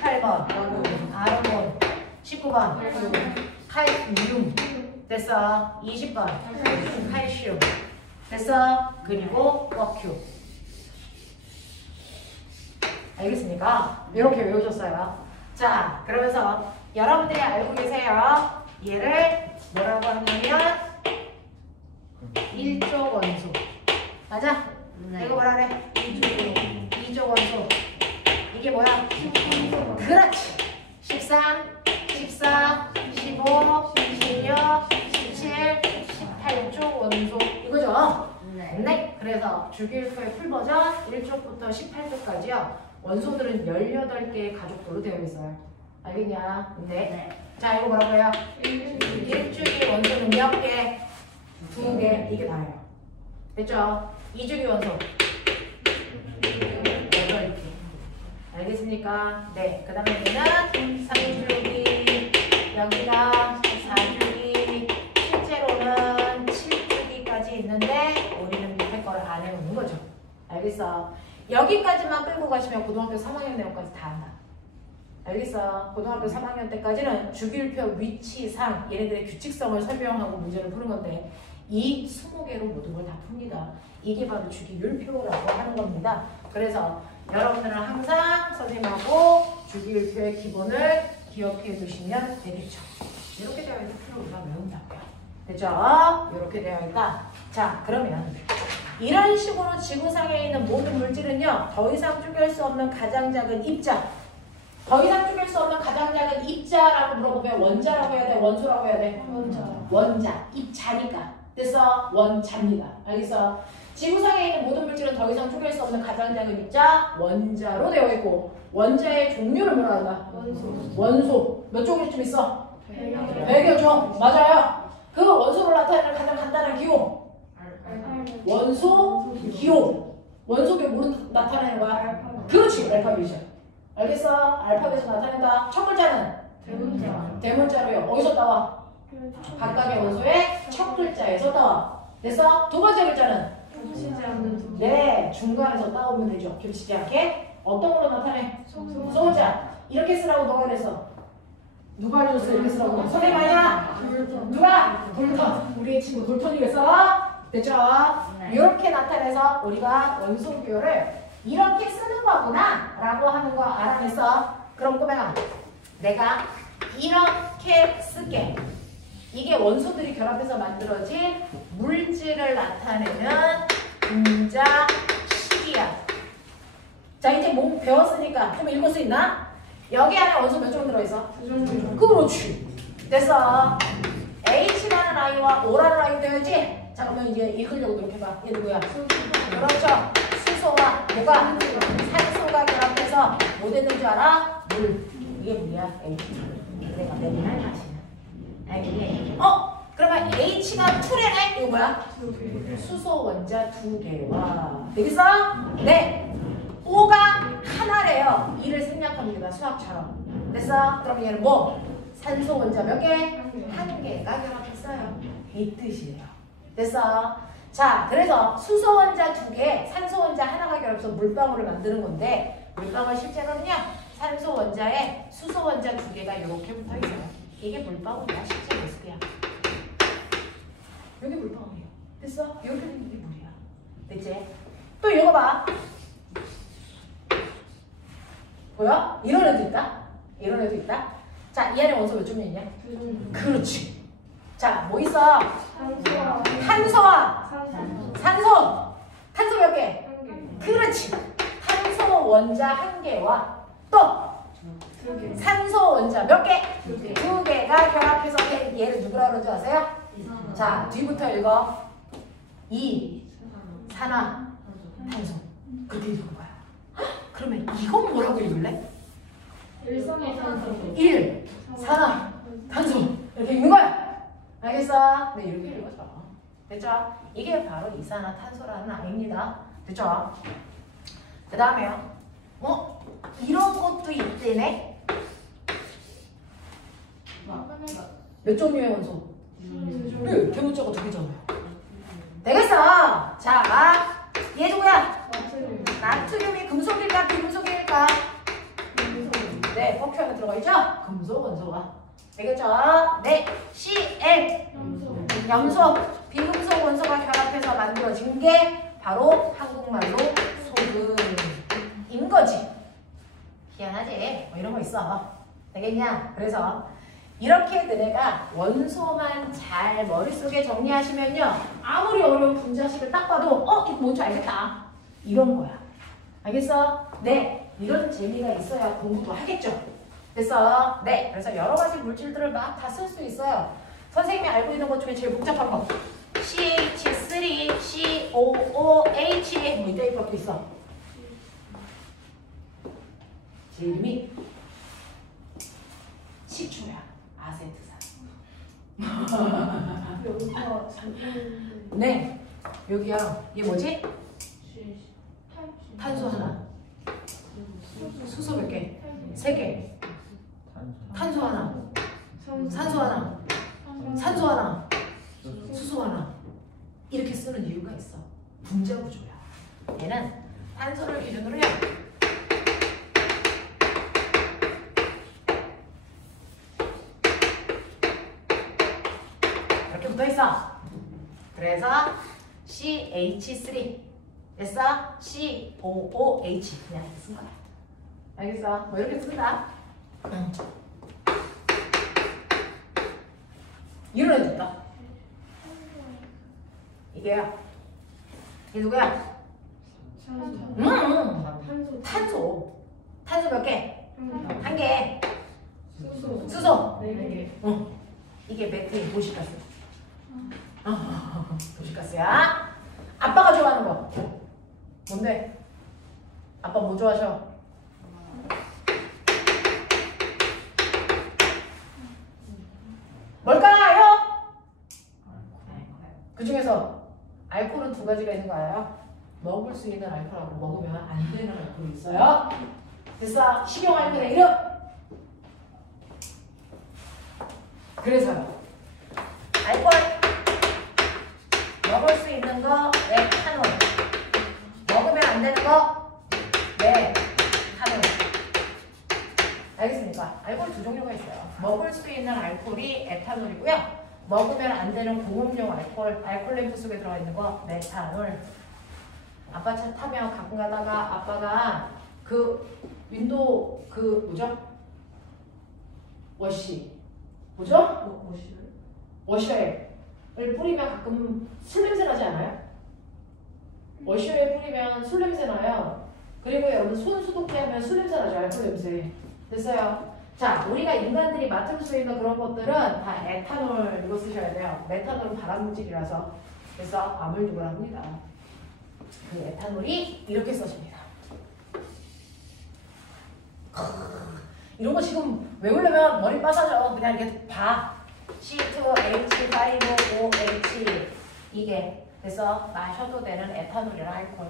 18번 아르곤, 19번 칼륨. 됐어. 20번 칼슘. 됐어. 그리고 워큐. 알겠습니까? 이렇게 외우셨어요. 자, 그러면서 여러분들이 알고 계세요. 얘를 뭐라고 하냐면 일족 원소. 맞아? 네. 이거 뭐라 그래? 이족 원소. 이게 뭐야? 그렇지. 13, 14, 15, 16, 17, 18쪽 원소. 이거죠? 네. 그래서 주기율표의 풀버전 1쪽부터 18쪽까지요. 원소들은 18개의 가족도로 되어 있어요. 알겠냐? 네. 자, 이거 뭐라고 해요? 1주기 원소는 몇 개? 2개. 이게 다예요. 됐죠? 2주기 원소 8개. 알겠습니까? 네. 그 다음에 얘는 3주기, 여기가 4주기, 실제로는 7주기까지 있는데 우리는 밑에 거를 안 해놓는 거죠. 알겠어? 여기까지만 끌고 가시면 고등학교 3학년 내용까지 다 한다. 알겠어? 고등학교 3학년 때까지는 주기율표 위치상 얘네들의 규칙성을 설명하고 문제를 푸는 건데 이 20개로 모든 걸 다 풉니다. 이게 바로 주기율표라고 하는 겁니다. 그래서 여러분들은 항상 선생님하고 주기율표의 기본을 기억해 두시면 되겠죠. 이렇게 되어 있는 표를 우리가 외운다고요. 됐죠? 이렇게 되어 있다. 자, 그러면 이런 식으로 지구상에 있는 모든 물질은요, 더 이상 쪼갤 수 없는 가장 작은 입자. 더 이상 쪼갤 수 없는 가장 작은 입자라고 물어보면 원자라고 해야 돼? 원소라고 해야 돼? 원자. 입자니까. 됐어? 원자입니다. 알겠어? 지구상에 있는 모든 물질은 더 이상 쪼갤 수 없는 가장 작은 입자, 원자로 되어 있고, 원자의 종류를 뭐라 한다? 원소. 몇 종류쯤 있어? 100여 종. 맞아요. 그 원소를 나타내는 가장 간단한 기호. 원소 기호. 원소계 뭐로 나타내는 거야? 그렇지. 알파벳이야. 알겠어? 알파벳으로 나타낸다. 첫 글자는? 대문자로요. 어디서 따와? 각각의 원소의 첫 글자에서 따와. 됐어? 두 번째 글자는? 네, 중간에서 따오면 되죠. 겹치지 않게. 어떤 걸로 나타내? 소문자. 이렇게 쓰라고 누가 그랬어? 누가 알려줬어? 이렇게 쓰라고. 선생님 아니야? 누가? 돌턴. 우리의 친구 돌턴이 그랬어? 됐죠? 이렇게 나타내서 우리가 원소 기호를 이렇게 쓰는 거구나 라고 하는 거 알아냈어. 그럼 꼬맹아, 내가 이렇게 쓸게. 이게 원소들이 결합해서 만들어진 물질을 나타내는 분자식이야. 자, 이제 뭐 배웠으니까 좀 읽을 수 있나? 여기 안에 원소 몇 종 들어있어? 그렇지. 됐어. H라는 아이와 O라는 아이 되어야지. 자, 그러면 이제 읽으려고 노력해봐. 얘 누구야? 그렇죠. 수소와 뭐가? 산소가 결합해서 뭐 되는 줄 알아? 물. 이게 물이야. H. 내가 맨날 마시는. 알겠니? 그러면 H가 2개네? 이거 뭐야? 수소 원자 2개와. 되겠어? 네. O가 하나래요. 이를 생략합니다. 수학처럼. 됐어? 그럼 얘는 뭐? 산소 원자 몇 개? 1개가 결합했어요. 이 뜻이에요. 됐어? 자, 그래서 수소 원자 2개, 산소 원자 하나가 결합해서 물방울을 만드는 건데 물방울 실제로는요. 산소 원자에 수소 원자 2개가 이렇게 붙어 있어요. 이게 물방울이야. 실제 모습이야. 여기 물방울이야. 됐어? 이렇게 생긴 게 물이야. 됐지? 또 이거 봐. 보여? 이런 애도 있다. 이런 애도 있다. 자, 이 안에 원소 몇 종류 있냐? 그렇지. 자, 뭐 있어? 탄소와 산소. 탄소 몇 개? 그렇지. 탄소 원자 1개와 또 산소 원자 몇 개? 2개가 결합해서 얘를 누구라고 그러지 아세요? 자, 뒤부터 읽어. 이산화탄소. 그렇게 읽은 거야. 그러면 이건 뭐라고 읽을래? 일산화탄소. 이렇게 읽는 거야. 알겠어? 네, 이렇게 읽어줘. 됐죠? 이게 바로 이산화탄소라는 아이입니다. 됐죠? 그 다음에요. 이런 것도 있대네. 몇 종류의 원소? 네, 대문자가 두 개잖아요. 되겠어. 자, 얘 누구야? 나트륨이 금속일까 비금속일까? 네, 뻑큐 들어가 있죠? 금속 원소가. 되겠죠? 네, Cl 염소 비금속 원소가 결합해서 만들어진 게 바로 한국말로 소금인 거지. 희한하지? 뭐 이런 거 있어. 되겠냐? 그래서 이렇게 너네가 원소만 잘 머릿속에 정리하시면요, 아무리 어려운 분자식을 딱 봐도 이거 뭔지 알겠다, 이런 거야. 알겠어? 네, 이런 재미가 있어야 공부도 하겠죠. 그래서 네, 그래서 여러 가지 물질들을 막 다 쓸 수 있어요. 선생님이 알고 있는 것 중에 제일 복잡한 거 CH3, COOH 뭐 이따 것도 있어. 제 이름이 식초야. 아세트산. 네, 여기야. 이게 뭐지? 탄소 하나. 수소 몇 개? 3개. 탄소 하나. 산소 하나. 산소 하나. 수소 하나. 이렇게 쓰는 이유가 있어. 분자 구조야. 얘는 탄소를 기준으로 해. 이렇게 붙어 있어. 그래서 CH3 됐어? COOH 그냥 이렇게 쓴 거야. 알겠어? 뭐 이렇게 쓴다. 이런 애들 있다. 이게야. 이게 누구야? 탄소. 탄소 몇 개? 1개. 수소. 4개. 이게 메테인 도시가스. 도시가스야. 아빠가 좋아하는 거. 뭔데? 아빠 뭐 좋아하셔? 뭘까요? 그 중에서 알코올은 2가지가 있는 거 알아요? 먹을 수 있는 알코올하고 먹으면 안 되는 알코올이 있어요. 됐어? 식용알코올의 이름. 그래서요. 알코올 먹을 수 있는 거 에탄올, 먹으면 안 되는 거 메탄올. 알겠습니까? 알코올 2종류가 있어요. 먹을 수 있는 알코올이 에탄올이고요. 먹으면 안 되는 공업용 알코올, 알코올 램프 속에 들어가 있는 거 메탄올. 아빠 차 타면 가끔 가다가 아빠가 그 윈도우 그 뭐죠? 워시 뭐죠? 워셔액을 뿌리면 가끔 술 냄새 나지 않아요? 워셔액 뿌리면 술 냄새 나요. 그리고 여러분 손 소독제 하면 술 냄새 나죠? 알코올 냄새. 됐어요? 자, 우리가 인간들이 맡을 수 있는 그런 것들은 다 에탄올 이거 쓰셔야 돼요. 메탄올은 발암물질이라서. 그래서 암을 유발합니다. 그 에탄올이 이렇게 써집니다. 이런 거 지금 외우려면 머리 빠사져. 그냥 이렇게 봐. C2H5OH 이게 그래서 마셔도 되는 에탄올이랑 알코올.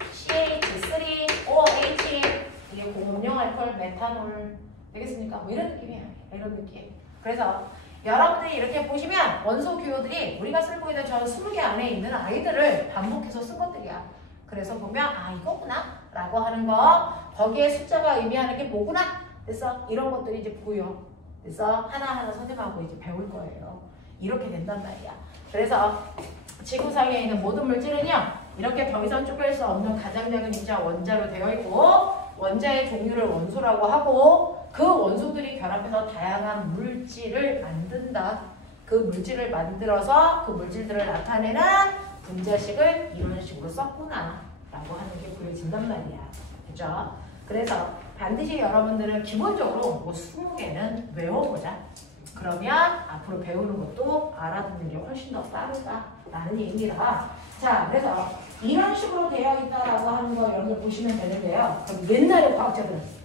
CH3OH 이게 공업용 알코올, 메탄올. 되겠습니까? 뭐 이런 느낌이야. 이런 느낌. 그래서 여러분들이 이렇게 보시면 원소 기호들이 우리가 쓰고 있는 저 20개 안에 있는 아이들을 반복해서 쓴 것들이야. 그래서 보면 아 이거구나 라고 하는 거, 거기에 숫자가 의미하는 게 뭐구나. 그래서 이런 것들이 이제 보여. 그래서 하나하나 선생님하고 이제 배울 거예요. 이렇게 된단 말이야. 그래서 지구상에 있는 모든 물질은요, 이렇게 더 이상 쪼갤 수 없는 가장 작은 입자 원자로 되어 있고, 원자의 종류를 원소라고 하고, 그 원소들이 결합해서 다양한 물질을 만든다. 그 물질을 만들어서 그 물질들을 나타내는 분자식을 이런 식으로 썼구나 라고 하는 게 보여진단 말이야. 그죠? 그래서 반드시 여러분들은 기본적으로 뭐 20개는 외워보자. 그러면 앞으로 배우는 것도 알아듣는 게 훨씬 더 빠르다라는 얘기입니다. 자, 그래서 이런 식으로 되어 있다라고 하는 거 여러분들 보시면 되는데요. 그럼 옛날의 과학자들은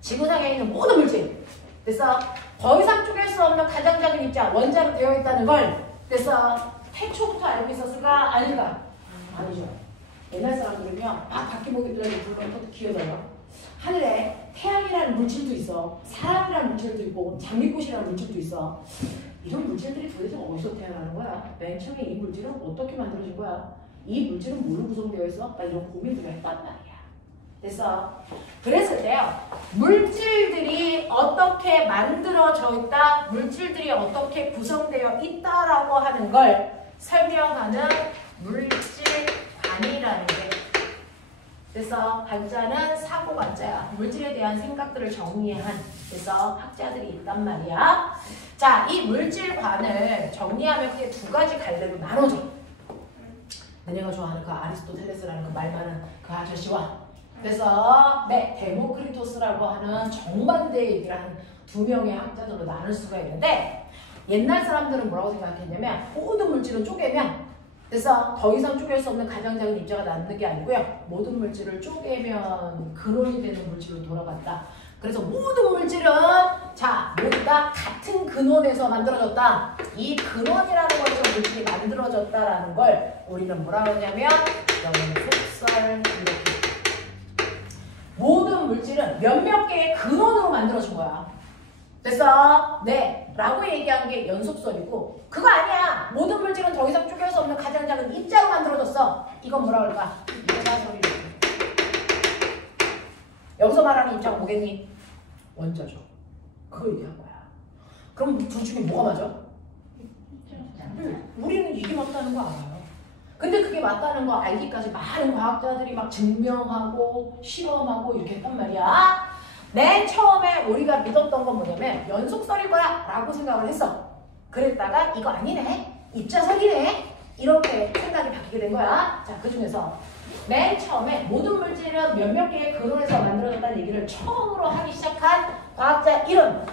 지구상에 있는 모든 물질, 그래서 더 이상 쪼갤 수 없는 가장 작은 입자, 원자로 되어 있다는 걸 그래서 태초부터 알고 있었을까? 아닌가? 아니죠. 옛날 사람들은요, 막 바퀴 모기들에게 불러서 기어져요. 하늘에 태양이라는 물질도 있어. 사람이라는 물질도 있고 장미꽃이라는 물질도 있어. 이런 물질들이 도대체 어디서 태어나는 거야? 맨 처음에 이 물질은 어떻게 만들어진 거야? 이 물질은 뭘로 구성되어 있어? 나 이런 고민들을 했단 말이야. 됐어? 그랬을 때요. 물질들이 어떻게 만들어져 있다, 물질들이 어떻게 구성되어 있다라고 하는 걸 설명하는 물질관이라는 게. 그래서 관자는 사고관자야. 물질에 대한 생각들을 정리한 그래서 학자들이 있단 말이야. 자, 이 물질관을 정리하면 크게 두 가지 갈래로 나눠져. 너네가 좋아하는 그 아리스토텔레스라는 그 말 많은 그 아저씨와 그래서 네, 데모크리토스라고 하는 정반대의 얘기를 하는 두 명의 학자들로 나눌 수가 있는데 옛날 사람들은 뭐라고 생각했냐면 모든 물질은 쪼개면 그래서 더 이상 쪼갤 수 없는 가장 작은 입자가 남는 게 아니고요. 모든 물질을 쪼개면 근원이 되는 물질로 돌아간다. 그래서 모든 물질은 자, 모두가 같은 근원에서 만들어졌다. 이 근원이라는 것에서 물질이 만들어졌다라는 걸 우리는 뭐라고 하냐면 여기는 속설 이렇게 모든 물질은 몇몇 개의 근원으로 만들어진 거야. 됐어? 네. 라고 얘기한 게 연속설이고 그거 아니야. 모든 물질은 더 이상 쪼갤 수 없는 가장 작은 입자로 만들어졌어. 이건 뭐라 그럴까? 입자설이. 여기서 말하는 입자가 뭐겠니? 원자죠. 그걸 얘기한 거야. 그럼 둘 중에 뭐가 맞아? 우리는 이게 맞다는 거 알아요. 근데 그게 맞다는 거 알기까지 많은 과학자들이 막 증명하고 실험하고 이렇게 했단 말이야. 맨 처음에 우리가 믿었던 건 뭐냐면 연속설일 거야 라고 생각을 했어. 그랬다가 이거 아니네, 입자설이네, 이렇게 생각이 바뀌게 된 거야. 자, 그 중에서 맨 처음에 모든 물질은 몇몇 개의 근원에서 만들어졌다는 얘기를 처음으로 하기 시작한 과학자 이름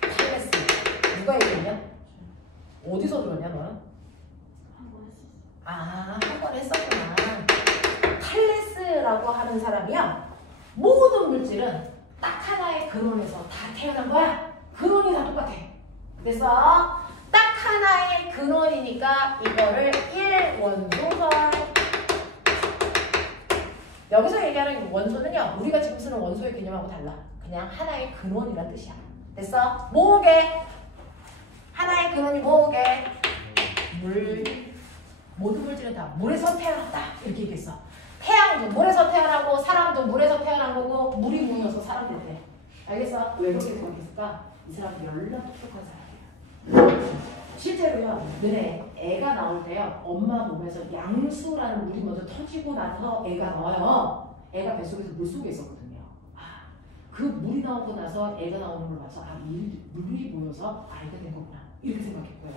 탈레스. 누가 얘기했냐? 어디서 들었냐 너는? 아, 한 번 했었구나. 탈레스라고 하는 사람이야. 모든 물질은 딱 하나의 근원에서 다 태어난 거야. 근원이 다 똑같아. 그래서 딱 하나의 근원이니까 이거를 1원소설. 여기서 얘기하는 원소는요, 우리가 지금 쓰는 원소의 개념하고 달라. 그냥 하나의 근원이란 뜻이야. 됐어? 뭐게? 하나의 근원이 뭐게? 물. 모든 물질은 다 물에서 태어났다. 이렇게 얘기했어. 태양도 물에서 태어나고 사람도 물에서 태어난 거고 물이 모여서 사람이 돼. 알겠어? 왜 그렇게 생각했을까? 이 사람이 열나 똑똑한 사람이야. 실제로요, 너네 애가 나올 때요, 엄마 몸에서 양수라는 물이 먼저 터지고 나서 애가 나와요. 애가 뱃속에서 물속에 있었거든요. 아, 그 물이 나오고 나서 애가 나오는 걸 봐서 아, 물이 모여서 아이가 된 거구나. 이렇게 생각했고요.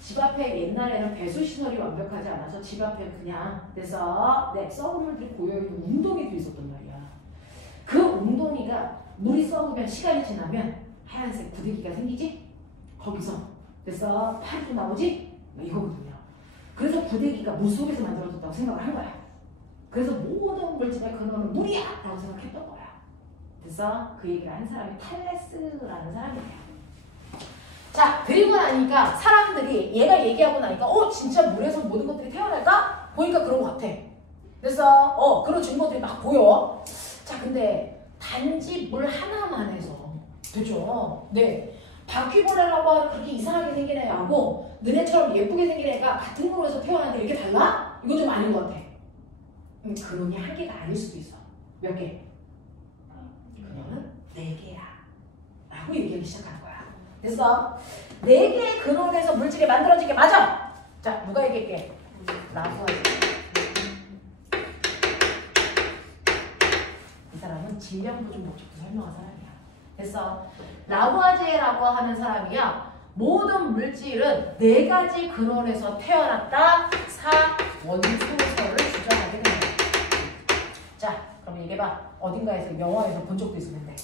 집 앞에 옛날에는 배수 시설이 완벽하지 않아서 집 앞에 그냥 그래서 네, 썩은 물들이 고여있는 웅덩이도 있었단 말이야. 그 웅덩이가 물이 썩으면 시간이 지나면 하얀색 구데기가 생기지? 거기서 그래서 파리도 나오지? 이거거든요. 그래서 구데기가 물속에서 만들어졌다고 생각을 한 거야. 그래서 모든 물질의 근원은 물이야! 라고 생각했던 거야. 그래서 그 얘기를 한 사람이 탈레스라는 사람이에요. 자, 그리고 나니까 사람들이 얘가 얘기하고 나니까 진짜 물에서 모든 것들이 태어날까? 보니까 그런 것 같아. 그래서 그런 증거들이 막 보여. 자, 근데 단지 물 하나만 해서 되죠? 네. 바퀴벌레라고 하는 그렇게 이상하게 생긴 애하고 너네처럼 예쁘게 생긴 애가 같은 그룹에서 태어났는데 이렇게 달라? 이거 좀 아닌 것 같아. 근원이 한 개가 아닐 수도 있어. 몇 개? 근원은 4개야. 라고 얘기하기 시작하는 거야. 됐어? 4개의 근원에서 물질이 만들어지게 맞아! 자, 누가 얘기할게? 라부아제. 이 사람은 질량보존 목적도 설명한 사람이야. 됐어? 라부아제라고 하는 사람이야. 모든 물질은 4가지 근원에서 태어났다. 4원소설을 주장하게 된다. 자, 그럼 얘기해봐. 어딘가에서 영화에서 본 적도 있으면 돼.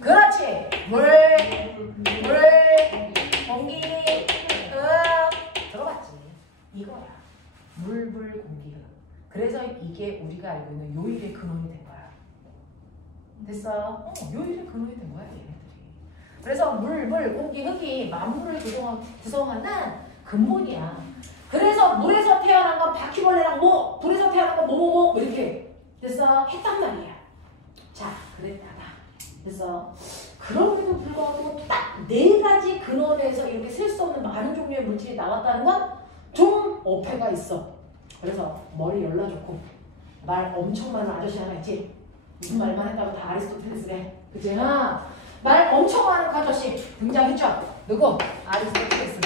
그렇지! 물, 공기, 들어봤지? 이거야. 물, 공기, 그래서 이게 우리가 알고 있는 요일의 근원이 된 거야. 됐어? 요일의 근원이 된 거야, 얘네들이. 그래서 물, 공기, 흙이 만물을 구성하는 근본이야. 그래서 물에서 태어난 건 바퀴벌레랑 불에서 태어난 건 이렇게 됐어? 했단 말이야. 자, 그랬다가 그래서 그럼에도 불구하고 딱 4가지 근원에서 이렇게 셀 수 없는 많은 종류의 물질이 나왔다는 건 좀 어폐가 있어. 그래서 머리 열나좋고 말 엄청 많은 아저씨 하나 있지. 무슨 말만 했다고 다 아리스토텔레스래. 그치? 말 엄청 많은 아저씨 등장했죠? 누구? 아리스토텔레스.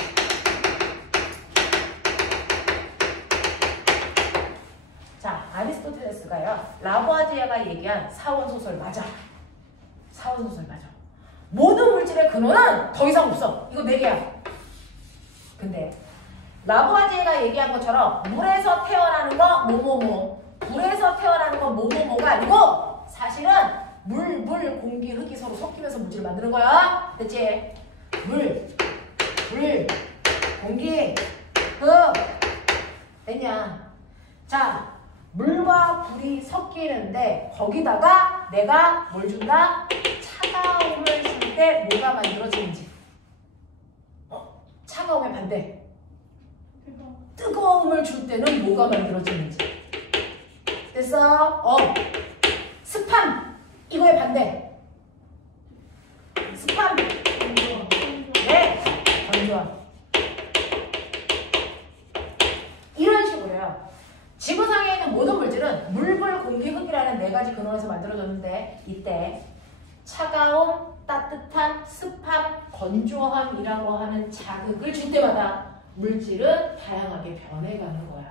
자, 아리스토텔레스가요, 라부아지에가 얘기한 사원소설 맞아. 사원소설 맞아. 모든 물질의 근원은 더 이상 없어. 이거 4개야. 근데 라부아지에가 얘기한 것처럼 물에서 태어나는 거 뭐뭐뭐, 불에서 태어나는 거 뭐뭐뭐가 아니고 사실은 물, 공기, 흙이 서로 섞이면서 물질을 만드는 거야. 됐지? 물, 공기, 흙. 됐냐? 자, 물과 불이 섞이는데 거기다가 내가 뭘 준다? 차가움을 줄 때 뭐가 만들어지는지. 차가움의 반대. 뜨거움을 줄 때는 뭐가 만들어지는지. 됐어? 습함. 이거의 반대. 습함. 네. 건조함. 이런 식으로요. 지구상에 있는 모든 물질은 물, 불, 공기, 흙이라는 4가지 근원에서 만들어졌는데 이때 차가움, 따뜻함, 습함, 건조함이라고 하는 자극을 줄 때마다 물질은 다양하게 변해가는 거야.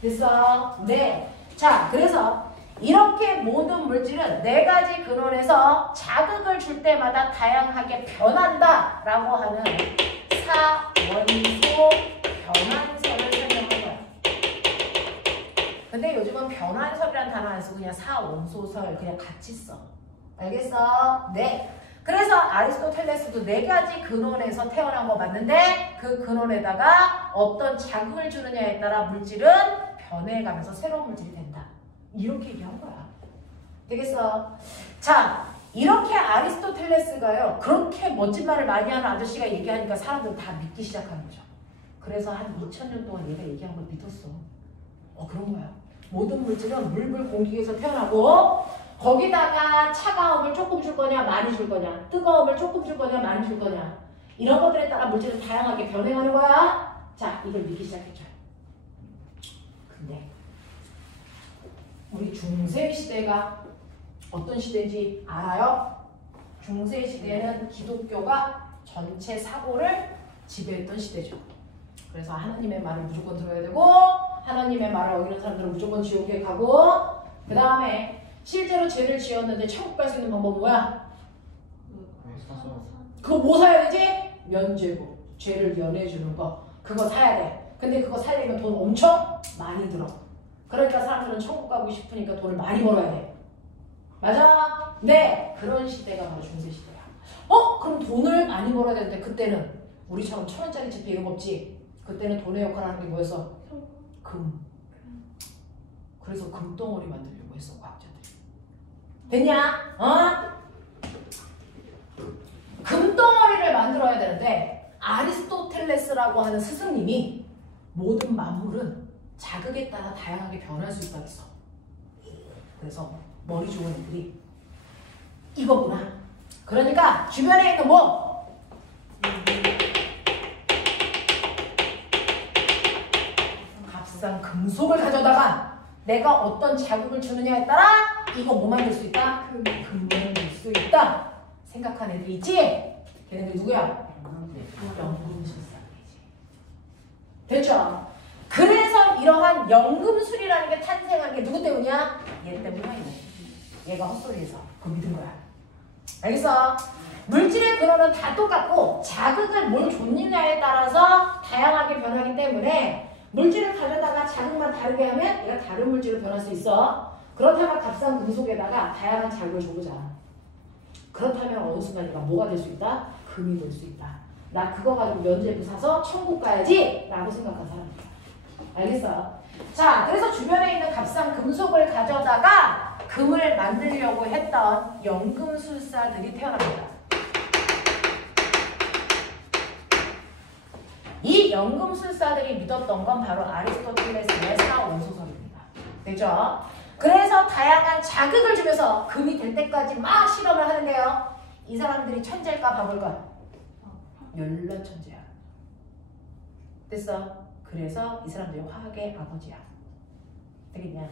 됐어? 네. 자, 그래서 이렇게 모든 물질은 4가지 근원에서 자극을 줄 때마다 다양하게 변한다라고 하는 사원소 변환설을 설명한 거야. 근데 요즘은 변환설이라는 단어 안 쓰고 그냥 사원소설 그냥 같이 써. 알겠어? 네. 그래서 아리스토텔레스도 4가지 근원에서 태어난 거 맞는데 그 근원에다가 어떤 자극을 주느냐에 따라 물질은 변해가면서 새로운 물질이 된다. 이렇게 얘기한 거야. 되겠어? 자, 이렇게 아리스토텔레스가요, 그렇게 멋진 말을 많이 하는 아저씨가 얘기하니까 사람들은 다 믿기 시작하는 거죠. 그래서 한 2000년 동안 얘가 얘기한 걸 믿었어. 그런 거야. 모든 물질은 물, 불, 공기에서 태어나고 거기다가 차가움을 조금 줄 거냐 많이 줄 거냐, 뜨거움을 조금 줄 거냐 많이 줄 거냐, 이런 것들에 따라 물질은 다양하게 변해가는 거야. 자, 이걸 믿기 시작했죠. 근데 우리 중세시대가 어떤 시대인지 알아요? 중세시대는 기독교가 전체 사고를 지배했던 시대죠. 그래서 하나님의 말을 무조건 들어야 되고 하나님의 말을 어기는 사람들은 무조건 지옥에 가고, 그 다음에 실제로 죄를 지었는데 천국 갈 수 있는 방법은 뭐야? 그거 뭐 사야 되지? 면죄부. 죄를 면해주는 거. 그거 사야 돼. 근데 그거 사려면 돈 엄청 많이 들어. 그러니까 사람들은 천국 가고 싶으니까 돈을 많이 벌어야 돼. 맞아? 네. 그런 시대가 바로 중세시대야. 그럼 돈을 많이 벌어야 되는데 그때는 우리처럼 1000원짜리 지폐 이런 거 없지? 그때는 돈의 역할을 하는 게 뭐였어? 금. 그래서 금덩어리 만들려고 했어, 과학자들이. 됐냐? 금덩어리를 만들어야 되는데 아리스토텔레스라고 하는 스승님이 모든 만물은 자극에 따라 다양하게 변할 수 있다고 했어. 그래서 머리 좋은 애들이 이거구나. 그러니까 주변에 있는 뭐? 값싼 금속을 가져다가 내가 어떤 자극을 주느냐에 따라 이거 뭐 만들 수 있다? 금 만들 수 있다. 생각한 애들이 있지? 걔네들이 누구야? 연금술사들이지. 됐죠? 그래서 이러한 연금술이라는 게 탄생한 게 누구 때문이야? 얘 때문이야. 얘가 헛소리해서 그거 믿은 거야. 알겠어? 물질의 근원은 다 똑같고 자극을 뭘 줬느냐에 따라서 다양하게 변하기 때문에 물질을 가져다가 자극만 다르게 하면 얘가 다른 물질로 변할 수 있어. 그렇다면 값싼 금속에다가 다양한 자극을 줘보자. 그렇다면 어느 순간 얘가 뭐가 될 수 있다? 금이 될 수 있다. 나 그거 가지고 면죄부 사서 천국 가야지 라고 생각한 사람이야. 알겠어? 자, 그래서 주변에 있는 값싼 금속을 가져다가 금을 만들려고 했던 연금술사들이 태어납니다. 이 연금술사들이 믿었던 건 바로 아리스토텔레스의 사원소설입니다. 되죠? 그래서 다양한 자극을 주면서 금이 될 때까지 막 실험을 하는데요. 이 사람들이 천재일까 바볼까? 열려 천재야. 됐어? 그래서 이 사람들이 화학의 아버지야. 되겠냐?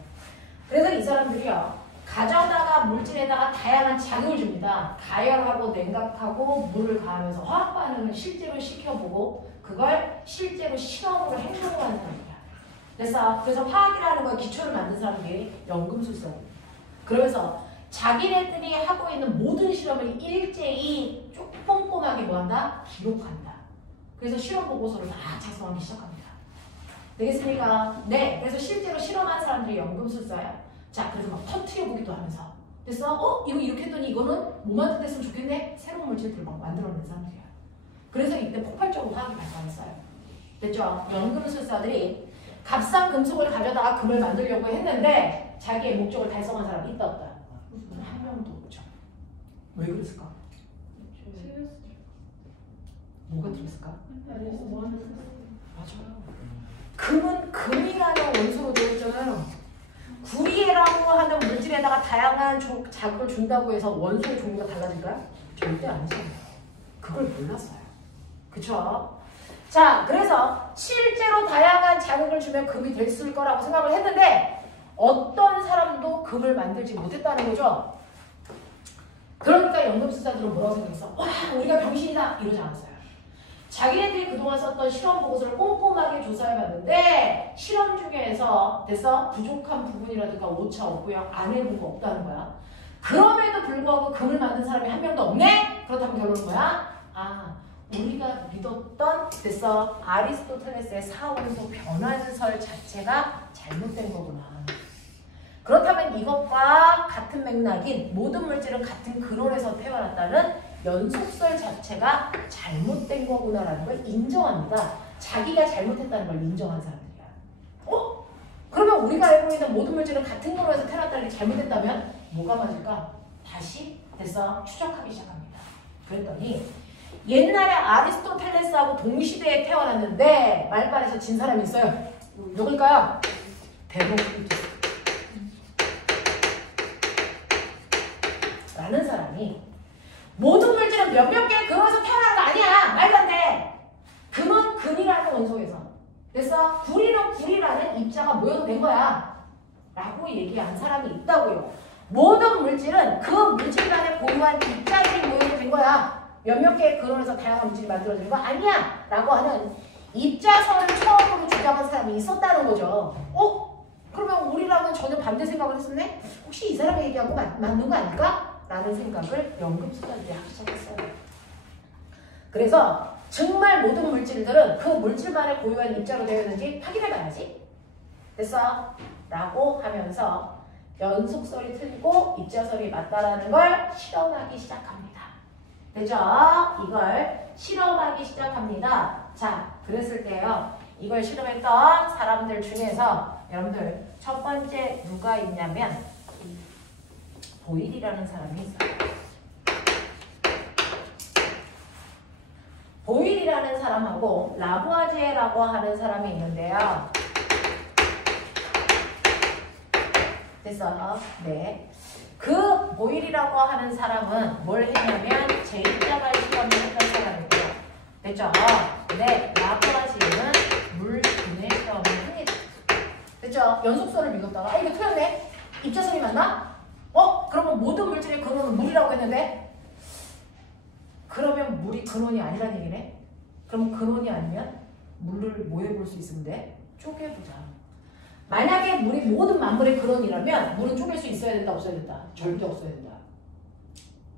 그래서 이 사람들이요. 가져다가 물질에다가 다양한 자극을 줍니다. 가열하고 냉각하고 물을 가하면서 화학 반응을 실제로 시켜보고 그걸 실제로 실험으로 행동을 하는 사람이야. 그래서 화학이라는 거에 기초를 만든 사람들이 연금술사예요. 그러면서 자기네들이 하고 있는 모든 실험을 일제히 쭉 꼼꼼하게 뭐한다? 기록한다. 그래서 실험 보고서를 다 작성하기 시작합니다. 되겠습니까? 네. 그래서 실제로 실험한 사람들이 연금술사야. 자, 그래서 막 터트려 보기도 하면서. 됐어? 이거 이렇게 했더니 이거는 뭐 만들었으면 좋겠네? 새로운 물질들을 막 만들어내는 사람들이야. 그래서 이때 폭발적으로 화학이 발전했어요. 됐죠? 연금술사들이 값싼 금속을 가져다가 금을 만들려고 했는데 자기의 목적을 달성한 사람이 있다 없다? 한 명도 없죠. 왜 그랬을까? 뭐가 들었을까? 맞아요. 금은 금이라는 원소로 되어 있잖아요. 구리라고 하는 물질에다가 다양한 자극을 준다고 해서 원소의 종류가 달라질까요? 절대 아니잖아요. 그걸 몰랐어요. 그쵸? 자, 그래서 실제로 다양한 자극을 주면 금이 됐을 거라고 생각을 했는데 어떤 사람도 금을 만들지 못했다는 거죠. 그러니까 연금술사들은 뭐라고 생각했어? 와, 우리가 병신이다! 이러지 않았어요. 자기네들이 그동안 썼던 실험 보고서를 꼼꼼하게 조사해봤는데 실험 중에서 됐어? 부족한 부분이라든가 오차 없고요. 안 해본 거 없다는 거야. 그럼에도 불구하고 금을 만든 사람이 한 명도 없네? 그렇다면 결론은 뭐야? 아, 우리가 믿었던 됐어? 아리스토텔레스의 사원소 변환설 자체가 잘못된 거구나. 그렇다면 이것과 같은 맥락인 모든 물질은 같은 근원에서 태어났다는 연속설 자체가 잘못된 거구나라는 걸 인정합니다. 자기가 잘못했다는 걸 인정한 사람들이야. 그러면 우리가 알고 있는 모든 물질은 같은 근원에서 태어났다는 게 잘못됐다면 뭐가 맞을까? 다시 됐어? 추적하기 시작합니다. 그랬더니 옛날에 아리스토텔레스하고 동시대에 태어났는데 말빨에서 진 사람이 있어요. 누굴까요? 데모크리투스 라는 사람이 모든 물질은 몇몇 개의 근원에서 태어난 거 아니야. 말도 안 돼. 금은 금이라는 원소에서 그래서 구리는 구리라는 입자가 모여서 된 거야 라고 얘기한 사람이 있다고요. 모든 물질은 그 물질간에 보유한 입자들이 모여서 된 거야. 몇몇 개의 근원에서 다양한 물질이 만들어진 거 아니야 라고 하는 입자설을 처음으로 주장한 사람이 있었다는 거죠. 그러면 우리랑은 전혀 반대 생각을 했었네? 혹시 이 사람이 얘기한 거 맞는 거 아닐까? 라는 생각을 연금술사들이 하기 시작했어요. 그래서 정말 모든 물질들은 그 물질만에 고유한 입자로 되어 있는지 확인해봐야지. 됐어? 라고 하면서 연속설이 틀리고 입자설이 맞다라는 걸 실험하기 시작합니다. 됐죠? 이걸 실험하기 시작합니다. 자, 그랬을 때요. 이걸 실험했던 사람들 중에서 여러분들 첫 번째 누가 있냐면 보일이라는 사람이 있어요. 보일이라는 사람하고 라부아제라고 하는 사람이 있는데요. 됐어요? 네. 그 보일이라고 하는 사람은 뭘 했냐면 제2자갈 실험을 했던 사람이고요. 됐죠? 네. 라부아제는 물분해 실험을 합니다. 됐죠? 연속설을 믿었다가 이거 틀렸네? 입자설이 맞나? 그러면 모든 물질의 근원은 물이라고 했는데 그러면 물이 근원이 아니란 얘기네? 그럼 근원이 아니면 물을 뭐 해볼 수 있으면 돼? 쪼개보자. 만약에 물이 모든 만물의 근원이라면 물은 쪼갤 수 있어야 된다 없어야 된다? 절대 없어야 된다.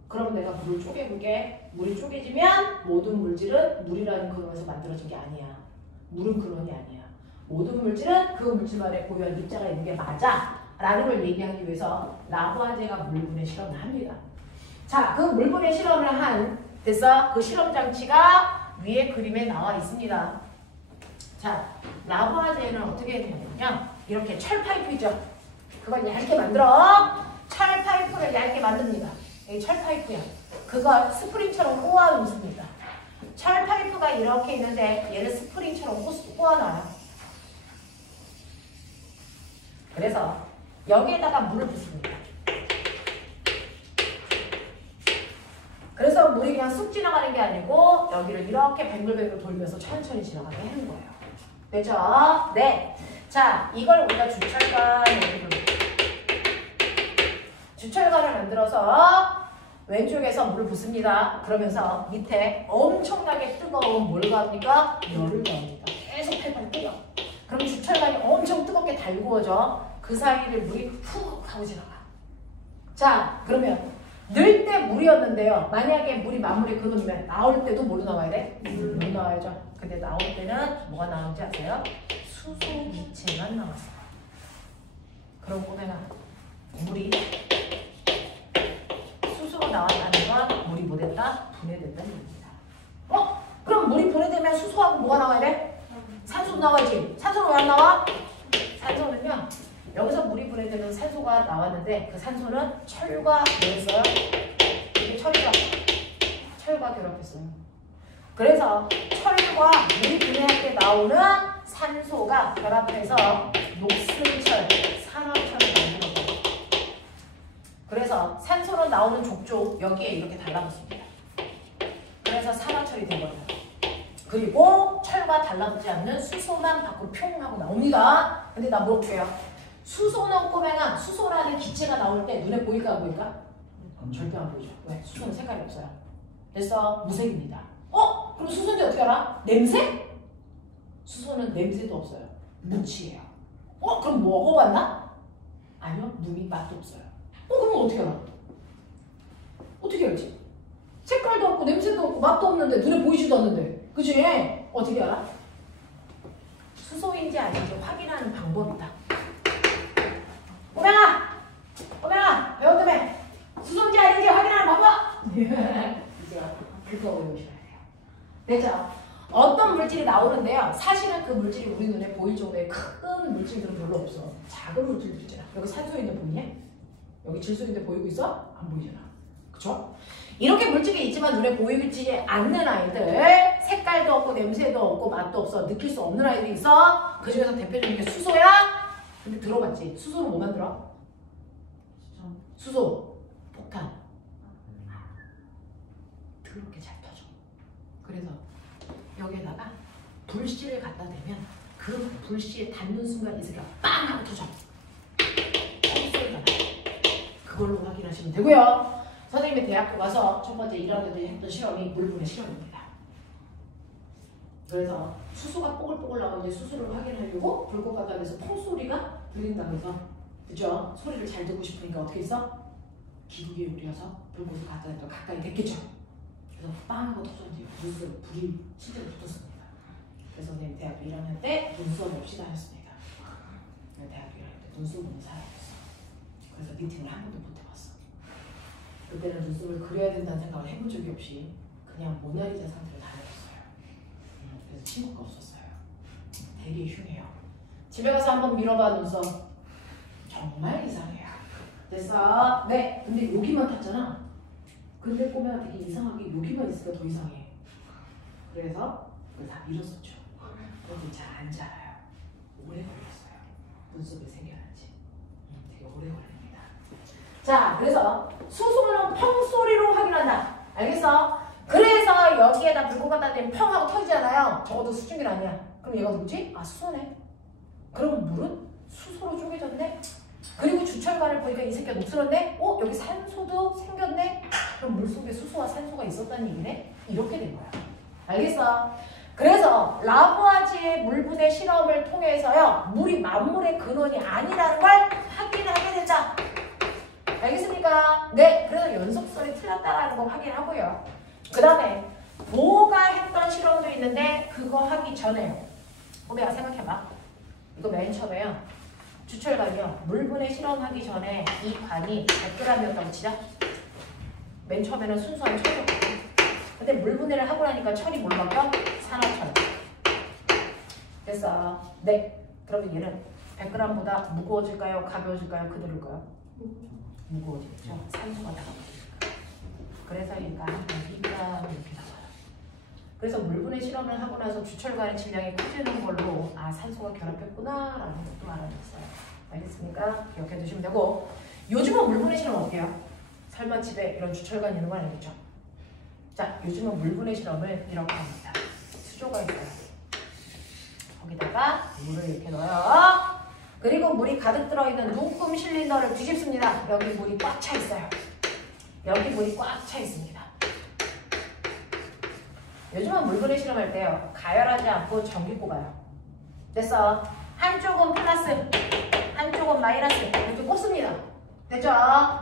그럼 내가 물을 쪼개볼게. 물이 쪼개지면 모든 물질은 물이라는 근원에서 만들어진 게 아니야. 물은 근원이 아니야. 모든 물질은 그 물질만의 고유한 입자가 있는 게 맞아. 라는 걸 얘기하기 위해서 라부아제가 물분해 실험을 합니다. 자, 그 물분해 실험을 한 됐어? 그 실험 장치가 위에 그림에 나와 있습니다. 자, 라부아제는 어떻게 했냐면요. 이렇게 철 파이프 있죠? 그걸 얇게 만들어. 철 파이프를 얇게 만듭니다. 이 철 파이프야. 그걸 스프링처럼 꼬아 놓습니다. 철 파이프가 이렇게 있는데 얘를 스프링처럼 꼬아놔요. 그래서 여기에다가 물을 붓습니다. 그래서 물이 그냥 쑥 지나가는 게 아니고 여기를 이렇게 뱅글뱅글 돌면서 천천히 지나가게 하는 거예요. 되죠? 네. 자, 이걸 우리가 주철관을 만들어서 왼쪽에서 물을 붓습니다. 그러면서 밑에 엄청나게 뜨거운 뭘 가합니까? 열을 가합니다. 계속 팔팔 끓여. 그럼 주철관이 엄청 뜨겁게 달구어져. 그 사이를 물이 훅 하고 지나가. 자, 그러면 넣을 때 물이었는데요. 만약에 물이 만물에 그으면 나올 때도 뭘로 나와야 돼? 물 나와야죠. 근데 나올 때는 뭐가 나오는지 아세요? 수소 기체만 나왔어요. 그럼 꼬맹아, 물이 수소가 나왔다는 건 물이 뭐 됐다? 분해됐다는 얘기입니다. 그럼 물이 분해되면 수소하고 뭐가 나와야 돼? 산소도 나와야지. 산소는 왜 안 나와? 산소는요, 여기서 물이 분해되면 산소가 나왔는데 그 산소는 철과 뭐였어요? 이게 철과 결합했어요. 그래서 철과 물이 분해할 때 나오는 산소가 결합해서 녹슬철, 산화철을 만들어요. 그래서 산소로 나오는 족족 여기에 이렇게 달라붙습니다. 그래서 산화철이 되거든요. 그리고 철과 달라붙지 않는 수소만 밖으로 평 하고 나옵니다. 근데 나 물어볼게요. 수소는 꼬맹아, 수소라는 기체가 나올 때 눈에 보일까 안 보일까? 절대 안 보이죠. 왜? 수소는 색깔이 없어요. 그래서 무색입니다. 그럼 수소인지 어떻게 알아? 냄새? 수소는 냄새도 없어요. 무취예요. 그럼 먹어봤나? 아니요, 눈이 맛도 없어요. 그럼 어떻게 알아? 어떻게 알지? 색깔도 없고 냄새도 없고 맛도 없는데 눈에 보이지도 않는데, 그치? 어떻게 알아? 수소인지 아닌지 확인하는 방법이다. 꼬맹아, 배웠다며? 수소인지 아닌지 확인하는 방법! 이제 그거 외우셔야 돼요. 됐죠? 어떤 물질이 나오는데요. 사실은 그 물질이 우리 눈에 보일 정도의 큰 물질들은 별로 없어. 작은 물질들 있잖아. 여기 산소인데 보이냐? 여기 질소인데 보이고 있어? 안 보이잖아. 그쵸? 이렇게 물질이 있지만 눈에 보이지 않는 아이들, 색깔도 없고 냄새도 없고 맛도 없어, 느낄 수 없는 아이들이 있어. 그 중에서 대표적인 게 수소야. 근데 들어봤지? 수소는 뭐 만들어? 수소, 폭탄. 그렇게 잘 터져. 그래서 여기에다가 불씨를 갖다 대면 그 불씨에 닿는 순간 이 새끼가 빵 하고 터져. 소리가 나. 그걸로 확인하시면 되고요. 선생님이 대학교 가서 첫 번째 1학년들이 했던 실험이 물분해 실험입니다. 그래서 수소가 뽀글뽀글 나가면 이제 수소를 확인하려고 불꽃 바닥에서 퐁소리가 들린다고 해서, 그죠? 소리를 잘 듣고 싶으니까 어떻게 했어? 기구기에 우려서 불꽃을 가까이 됐겠죠? 그래서 빵 하고 터졌는데 눈썹에 불이 실제로 붙었습니다. 그래서 선생님 대학교 1학년 때 눈썹 없이 다녔습니다. 대학교 1학년 때 눈썹 없는 사람이었어. 그래서 미팅을 한 번도 못 해봤어. 그때는 눈썹을 그려야 된다는 생각을 해본 적이 없이 그냥 모나리자 상태로 다녔어요. 그래서 친구가 없었어요. 되게 흉해요. 집에 가서 한번 밀어봐 눈썹. 정말 이상해요. 됐어? 네. 근데 여기만 탔잖아. 근데 꼬매가 되게 이상하게 여기만 있으니까 더 이상해. 그래서 그걸 다 밀었었죠. 그런데 잘 안 자라요. 오래 걸렸어요. 눈썹이 생겨나지. 되게 오래 걸립니다. 자, 그래서 수소는 펑소리로 확인한다. 알겠어? 그래서 여기에다 불꽃 갖다 대면 펑 하고 터지잖아요. 적어도 수증기는 아니야. 그럼 얘가 누구지? 아, 수소네. 그럼 물은 수소로 쪼개졌네? 그리고 주철관을 보니까 이 새끼가 녹슬었네? 여기 산소도 생겼네? 그럼 물속에 수소와 산소가 있었다는 얘기네? 이렇게 된 거야. 알겠어? 그래서 라부아지의 물분해 실험을 통해서요, 물이 만물의 근원이 아니라는 걸 확인하게 된다. 알겠습니까? 네, 그래서 연속선이 틀렸다라는 거 확인하고요. 그 다음에 보가 했던 실험도 있는데 그거 하기 전에 우리가 생각해봐. 이거 맨 처음에요. 주철관이요. 물분해 실험하기 전에 이 관이 100g이었다고 치자. 맨 처음에는 순수한 철이었거든. 근데 물분해를 하고 나니까 철이 뭘로 바뀌어? 산화철. 됐어. 네. 그러면 얘는 100g보다 무거워질까요? 가벼워질까요? 그대로일까요? 무거워지죠. 산소가 나가버리니까. 그래서 얘가 여기가 이렇게 나와요. 그래서 물분해 실험을 하고 나서 주철관의 질량이 커지는 걸로 아, 산소가 결합했구나 라는 것도 알아냈어요. 알겠습니까? 기억해 두시면 되고 요즘은 물분해 실험 어때요? 설마 집에 이런 주철관 있는 거 아니겠죠? 자, 요즘은 물분해 실험을 이렇게 합니다. 수조가 있어요. 거기다가 물을 이렇게 넣어요. 그리고 물이 가득 들어있는 눈금 실린더를 뒤집습니다. 여기 물이 꽉 차 있어요. 여기 물이 꽉 차 있습니다. 요즘은 물분해 실험할 때요. 가열하지 않고 전기고 가요. 됐어. 한쪽은 플러스, 한쪽은 마이너스 이렇게 꽂습니다. 됐죠?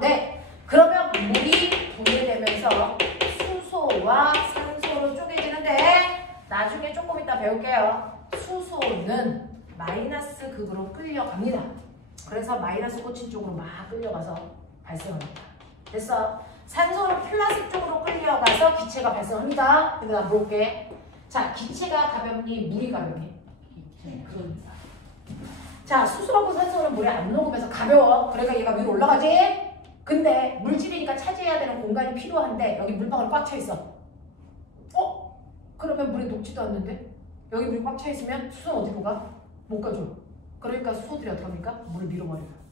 네. 그러면 물이 분해되면서 수소와 산소로 쪼개지는데 나중에 조금 이따 배울게요. 수소는 마이너스 극으로 끌려갑니다. 그래서 마이너스 꽂힌 쪽으로 막 끌려가서 발생합니다. 됐어? 산소는 플러스 쪽으로 끌려가서 기체가 발생합니다. 근데 나 물어볼게. 자, 기체가 가볍니? 물이 가볍니? 그러니까. 자, 수소하고 산소는 물에 안 녹으면서 가벼워. 그러니까 얘가 위로 올라가지? 근데 물질이니까 차지해야 되는 공간이 필요한데 여기 물방울 꽉 차 있어. 그러면 물에 녹지도 않는데? 여기 물이 꽉 차 있으면 수소는 어디로 가? 못 가죠. 그러니까 수소들이 어떻게 합니까? 물을 밀어버려요.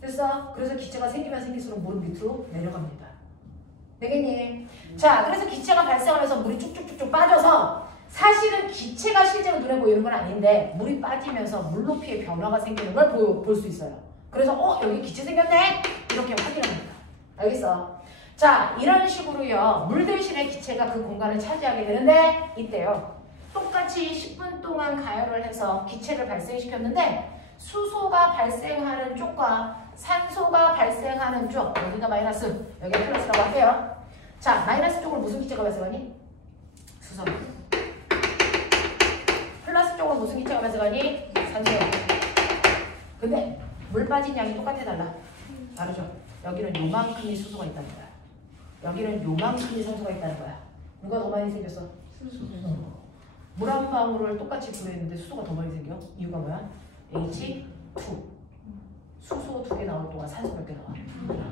됐어? 그래서 기체가 생기면 생길수록 물은 밑으로 내려갑니다. 되겠니? 자, 그래서 기체가 발생하면서 물이 쭉쭉쭉쭉 빠져서 사실은 기체가 실제로 눈에 보이는 건 아닌데 물이 빠지면서 물높이의 변화가 생기는 걸 볼 수 있어요. 그래서 여기 기체 생겼네? 이렇게 확인합니다. 알겠어? 자, 이런 식으로요. 물 대신에 기체가 그 공간을 차지하게 되는데 이때요. 똑같이 10분 동안 가열을 해서 기체를 발생시켰는데 수소가 발생하는 쪽과 산소가 발생하는 쪽, 여기가 마이너스, 여기가 플러스라고 할게요. 자, 마이너스 쪽으로 무슨 기체가 발생하니? 수소. 플러스 쪽으로 무슨 기체가 발생하니? 산소야. 근데 물 빠진 양이 똑같아 달라? 다르죠? 여기는 요만큼이 수소가 있다는 거야. 여기는 요만큼이 산소가 있다는 거야. 누가 더 많이 생겼어? 수소. 물 한 방울을 똑같이 분해했는데 수소가 더 많이 생겨? 이유가 뭐야? H2. 수소 2개 나올 동안 산소 몇 개 나와?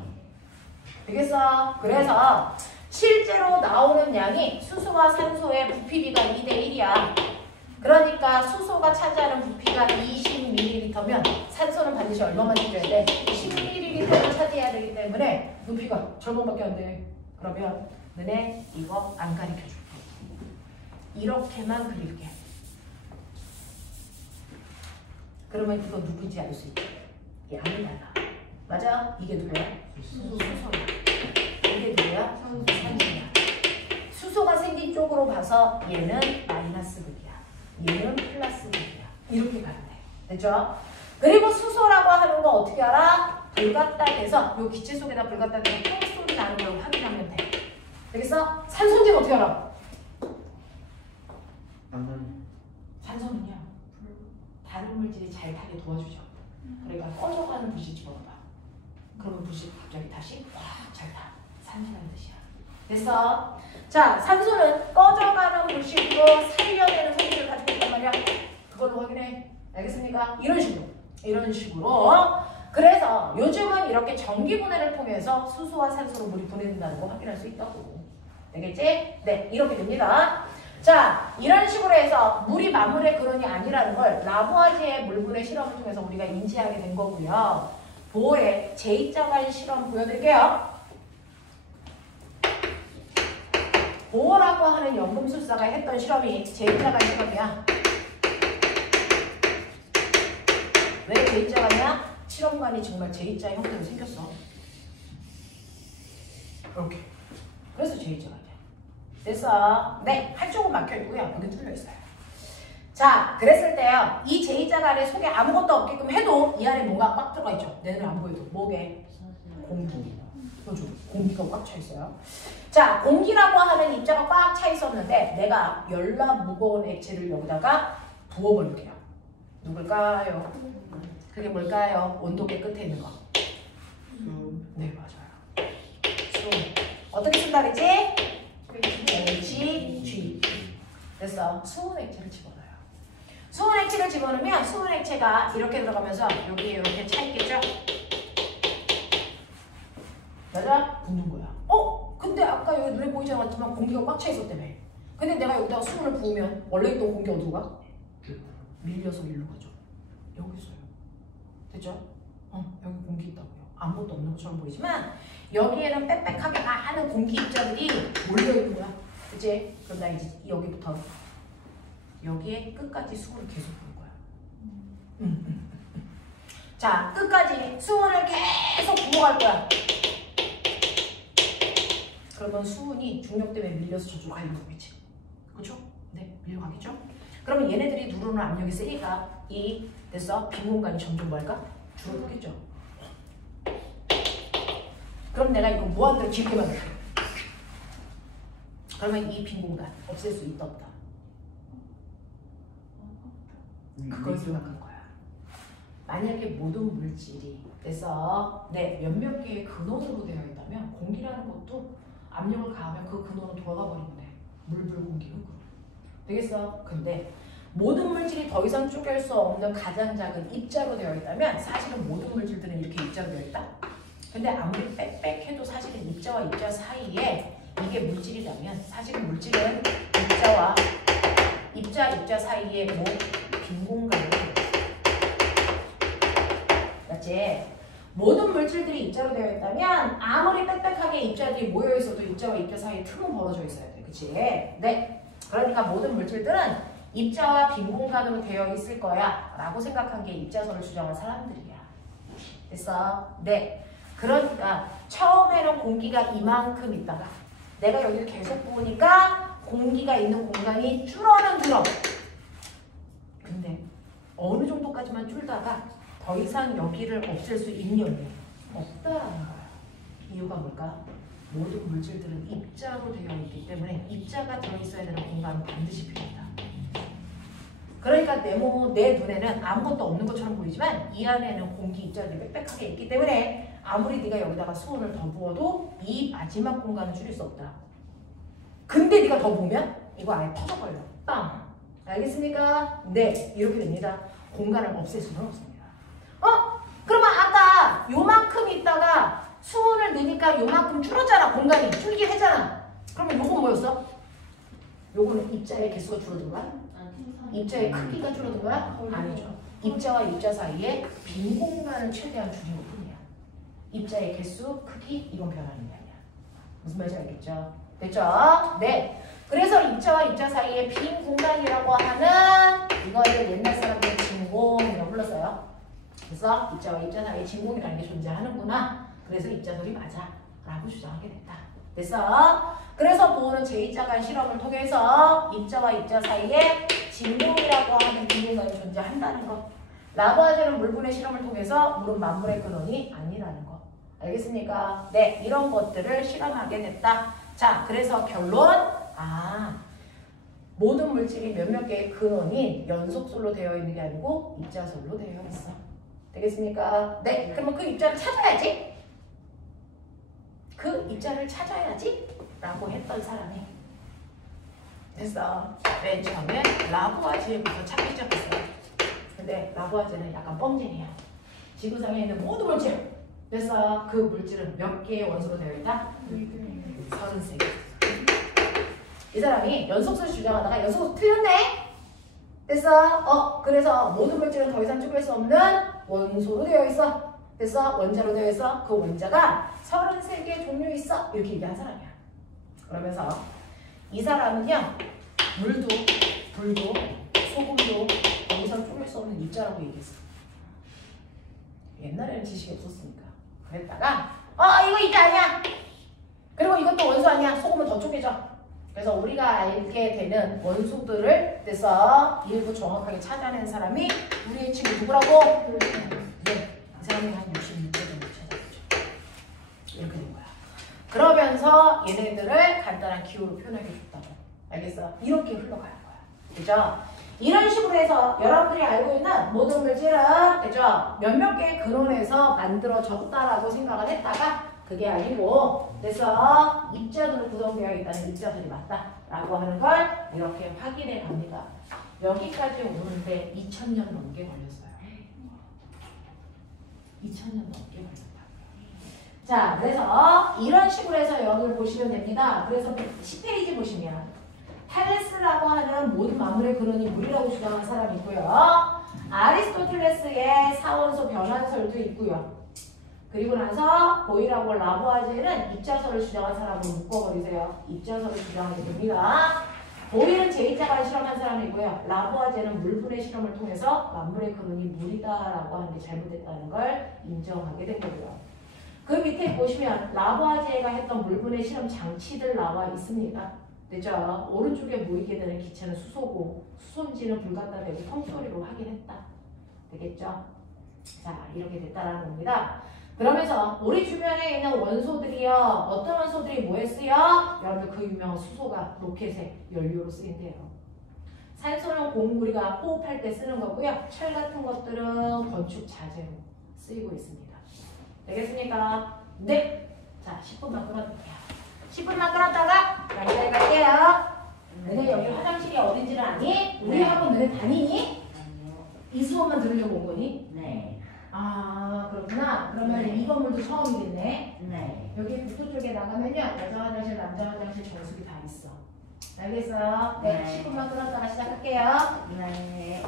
되겠어? 그래서 실제로 나오는 양이 수소와 산소의 부피비가 2대1이야. 그러니까 수소가 차지하는 부피가 20ml면 산소는 반드시 얼마만 차지해야 돼? 10ml를 차지해야 되기 때문에 부피가 절반밖에 안 돼. 그러면 너네 이거 안 가르쳐줄게. 이렇게만 그릴게. 그러면 이거 누구인지 알 수 있지? 양이 달라. 맞아? 이게 누구야? 수소야. 이게 누구야? 산소야. 수소가 생긴 쪽으로 봐서 얘는 마이너스 극이야. 얘는 플러스 극이야. 이렇게 가면 돼. 됐죠? 그리고 수소라고 하는 거 어떻게 알아? 불 갖다 대서 요 기체 속에다 불 갖다 대서 똥 소리 나는 걸 확인하면 돼. 되겠어? 산소인지는 어떻게 알아? 산소는요. 다른 물질이 잘 타게 도와주죠. 그러니까 꺼져가는 불씨 집어넣어봐. 그러면 불씨 갑자기 다시 확 잘 타. 산소라는 뜻이야. 됐어? 자, 산소는 꺼져가는 불씨로 살려내는 성질을 가지고 있단 말이야. 그걸로 확인해. 알겠습니까? 이런 식으로. 이런 식으로. 그래서 요즘은 이렇게 전기분해를 통해서 수소와 산소로 물이 분해된다는 거 확인할 수 있다고. 되겠지? 네, 이렇게 됩니다. 자, 이런 식으로 해서 물이 만물의 근원이 아니라는 걸 라부아지의 물분해 실험을 통해서 우리가 인지하게 된 거고요. 보호의 제2자관 실험 보여드릴게요. 보호라고 하는 연금술사가 했던 실험이 제2자관 실험이야. 왜 제2자관이야? 실험관이 정말 제2자 형태로 생겼어. 이렇게. 그래서 제2자관이야. 됐어. 네, 한쪽은 막혀있고요. 여기 뚫려있어요. 자, 그랬을 때요. 이 제2자관의 속에 아무것도 없게끔 해도 이 안에 뭔가 꽉 들어가 있죠. 내 눈에 안 보여도. 뭐게? 공기. 그죠? 공기가 꽉 차 있어요. 자, 공기라고 하는 입자가 꽉 차 있었는데 내가 열나 무거운 액체를 여기다가 부어버릴게요. 누굴까요? 그게 뭘까요? 온도계 끝에 있는 거. 네, 맞아요. 수온. 어떻게 쓴다 그랬지? HG. 됐어. 수온 액체를 집어넣어요. 수온 액체를 집어넣으면 수온 액체가 이렇게 들어가면서 여기에 이렇게 차 있겠죠? 맞아? 붙는 거야. 근데 아까 여기 눈에 보이지 않았지만 공기가 꽉 차 있었다며. 근데 내가 여기다가 수온을 부으면 원래 있던 공기 어디로 가? 밀려서 일로 가죠. 여기 있어요. 됐죠? 여기 공기 있다고요. 아무것도 없는 것처럼 보이지만 여기에는 빽빽하게 많은 공기 입자들이 몰려있는 거야. 그치? 그럼 나 이제 여기부터 여기에 끝까지 수분을 계속 부을 거야. 자, 끝까지 수분을 계속 부어갈 거야. 그러면 수분이 중력 때문에 밀려서 저쪽으로 가는 거겠지. 그쵸? 네, 밀려가겠죠? 그러면 얘네들이 누르는 압력이 세니까 이 됐어? 빈 공간이 점점 뭘까? 줄어들겠죠? 그럼 내가 이거 무한대로 길게 만들어. 그러면 이 빈 공간 없앨 수 있다 없다? 그걸 생각한 거야. 만약에 모든 물질이 그래서 몇몇 개의 근원으로 되어 있다면 공기라는 것도 압력을 가하면 그 근원으로 돌아가 버리면 돼. 물불 공기 흙으로. 되겠어? 근데 모든 물질이 더 이상 쪼갤 수 없는 가장 작은 입자로 되어 있다면 사실은 모든 물질들은 이렇게 입자로 되어 있다. 근데 아무리 빽빽해도 사실은 입자와 입자 사이에 이게 물질이라면 사실은 물질은 입자와 입자 사이에 뭐 빈 공간이 맞지? 모든 물질들이 입자로 되어 있다면 아무리 빽빽하게 입자들이 모여 있어도 입자와 입자 사이에 틈은 벌어져 있어야 돼. 그치? 네. 그러니까 모든 물질들은 입자와 빈 공간으로 되어 있을 거야 라고 생각한 게 입자설을 주장한 사람들이야. 됐어? 네. 그러니까 처음에는 공기가 이만큼 있다가 내가 여기를 계속 부으니까 공기가 있는 공간이 줄어는 줄어. 근데 어느 정도까지만 줄다가 더 이상 여기를 없앨 수 있냐면 없다라는 거야. 이유가 뭘까? 모든 물질들은 입자로 되어 있기 때문에 입자가 들어있어야 되는 공간은 반드시 필요하다. 그러니까 내 눈에는 아무것도 없는 것처럼 보이지만 이 안에는 공기 입자들이 빽빽하게 있기 때문에 아무리 네가 여기다가 수온을 더 부어도 이 마지막 공간은 줄일 수 없다. 근데 네가 더 부으면 이거 아예 터져버려. 빵! 알겠습니까? 네, 이렇게 됩니다. 공간을 없앨 수는 없습니다. 그러면 아까 요만큼 있다가 수온을 넣으니까 요만큼 줄었잖아. 공간이 줄긴 했잖아. 그러면 요건 뭐였어? 요거는 입자의 개수가 줄어든 거야? 입자의 크기가 줄어든 거야? 아니죠. 입자와 입자 사이에 빈 공간을 최대한 줄인 것 뿐이야. 입자의 개수, 크기 이건 변하는 게 아니야. 무슨 말인지 알겠죠? 됐죠? 네. 그래서 입자와 입자 사이에 빈 공간이라고 하는 이거를 옛날 사람들은 진공이라고 불렀어요. 그래서 입자와 입자 사이에 진공이라는 게 존재하는구나. 그래서 입자설이 맞아 라고 주장하게 됐다. 됐어? 그래서 보호는 제2차관 실험을 통해서 입자와 입자 사이에 진공이라고 하는 빈 공간이 존재한다는 거. 라보아제는 물분해 실험을 통해서 물은 만물의 근원이 아니라는 거. 알겠습니까? 네, 이런 것들을 실험하게 됐다. 자, 그래서 결론. 모든 물질이 몇몇 개의 근원이 연속설로 되어 있는 게 아니고 입자설로 되어 있어. 되겠습니까? 네, 그러면 그 입자를 찾아야지. 그 입자를 찾아야지 라고 했던 사람이 됐어. 맨 처음에 라보아제부터 찾기 시작했어요. 근데 라보아제는 약간 뻥쟁이야. 지구상에 있는 모든 물질 그래서 그 물질은 몇 개의 원소로 되어 있다? 33개. 이 사람이 연속설 주장하다가 연속설 틀렸네? 됐어? 그래서 모든 물질은 더 이상 쪼갤 수 없는 원소로 되어 있어. 됐어? 원자로 되어 있어. 그 원자가 33개의 종류 있어. 이렇게 얘기한 사람이야. 그러면서 이 사람은요. 물도, 불도, 소금도 더 이상 쪼갤 수 없는 입자라고 얘기했어. 옛날에는 지식이 없었으니까. 그랬다가 이거 입자 아니야. 그리고 이것도 원소 아니야. 소금은 더 쪼개져. 그래서 우리가 알게 되는 원소들을 그래서 일부 정확하게 찾아낸 사람이 우리의 친구 누구라고? 네, 이 사람이 한 66개 정도 찾아냈죠. 이렇게 된 거야. 그러면서 얘네들을 간단한 기호로 표현하게 줬다고. 알겠어? 이렇게 흘러가는 거야. 그죠? 이런 식으로 해서 여러분들이 알고 있는 모든 물질은 그죠? 몇몇 개의 근원에서 만들어졌다라고 생각을 했다가 그게 아니고 그래서 입자들로 구성되어 있다는 입자들이 맞다라고 하는 걸 이렇게 확인해 갑니다. 여기까지 오는데 2000년 넘게 걸렸어요. 2000년 넘게 걸렸다고요. 자, 그래서 이런 식으로 해서 여기를 보시면 됩니다. 그래서 10페이지 보시면 탈레스라고 하는 모든 만물의 근원이 물이라고 주장하는 사람이 있고요. 아리스토텔레스의 사원소 변환설도 있고요. 그리고 나서 보일하고 라보아제는 입자설을 주장한 사람을 묶어버리세요. 입자설을 주장하게 됩니다. 보일은 제2자가 실험한 사람이고요. 라보아제는 물분해 실험을 통해서 만물의 근원이 물이다라고 하는 게 잘못됐다는 걸 인정하게 된 거고요. 그 밑에 보시면 라보아제가 했던 물분해 실험 장치들 나와 있습니다. 됐죠? 오른쪽에 모이게 되는 기체는 수소고 수소인지는 불 갖다 대고 통소리로 확인했다. 되겠죠? 자, 이렇게 됐다라는 겁니다. 그러면서 우리 주변에 있는 원소들이요. 어떤 원소들이 뭐에 쓰여? 여러분들 그 유명한 수소가 로켓의 연료로 쓰인대요. 산소는 우리가 호흡할 때 쓰는 거고요. 철 같은 것들은 건축 자재로 쓰이고 있습니다. 되겠습니까? 네. 자, 10분만 끊어볼게요. 10분만 끊었다가 나이자리 갈게요. 너네 여기 화장실이 어딘지는 아니? 우리 학원 너네 다니니? 이 수업만 들으려고 온 거니? 네. 아, 그렇구나. 그러면 네. 이 건물도 처음이겠네. 네. 여기 북도 쪽에 나가면요. 여자 화장실, 남자 화장실, 정수기 다 있어. 알겠어요? 네, 네. 10분만 끊었다가 시작할게요. 네.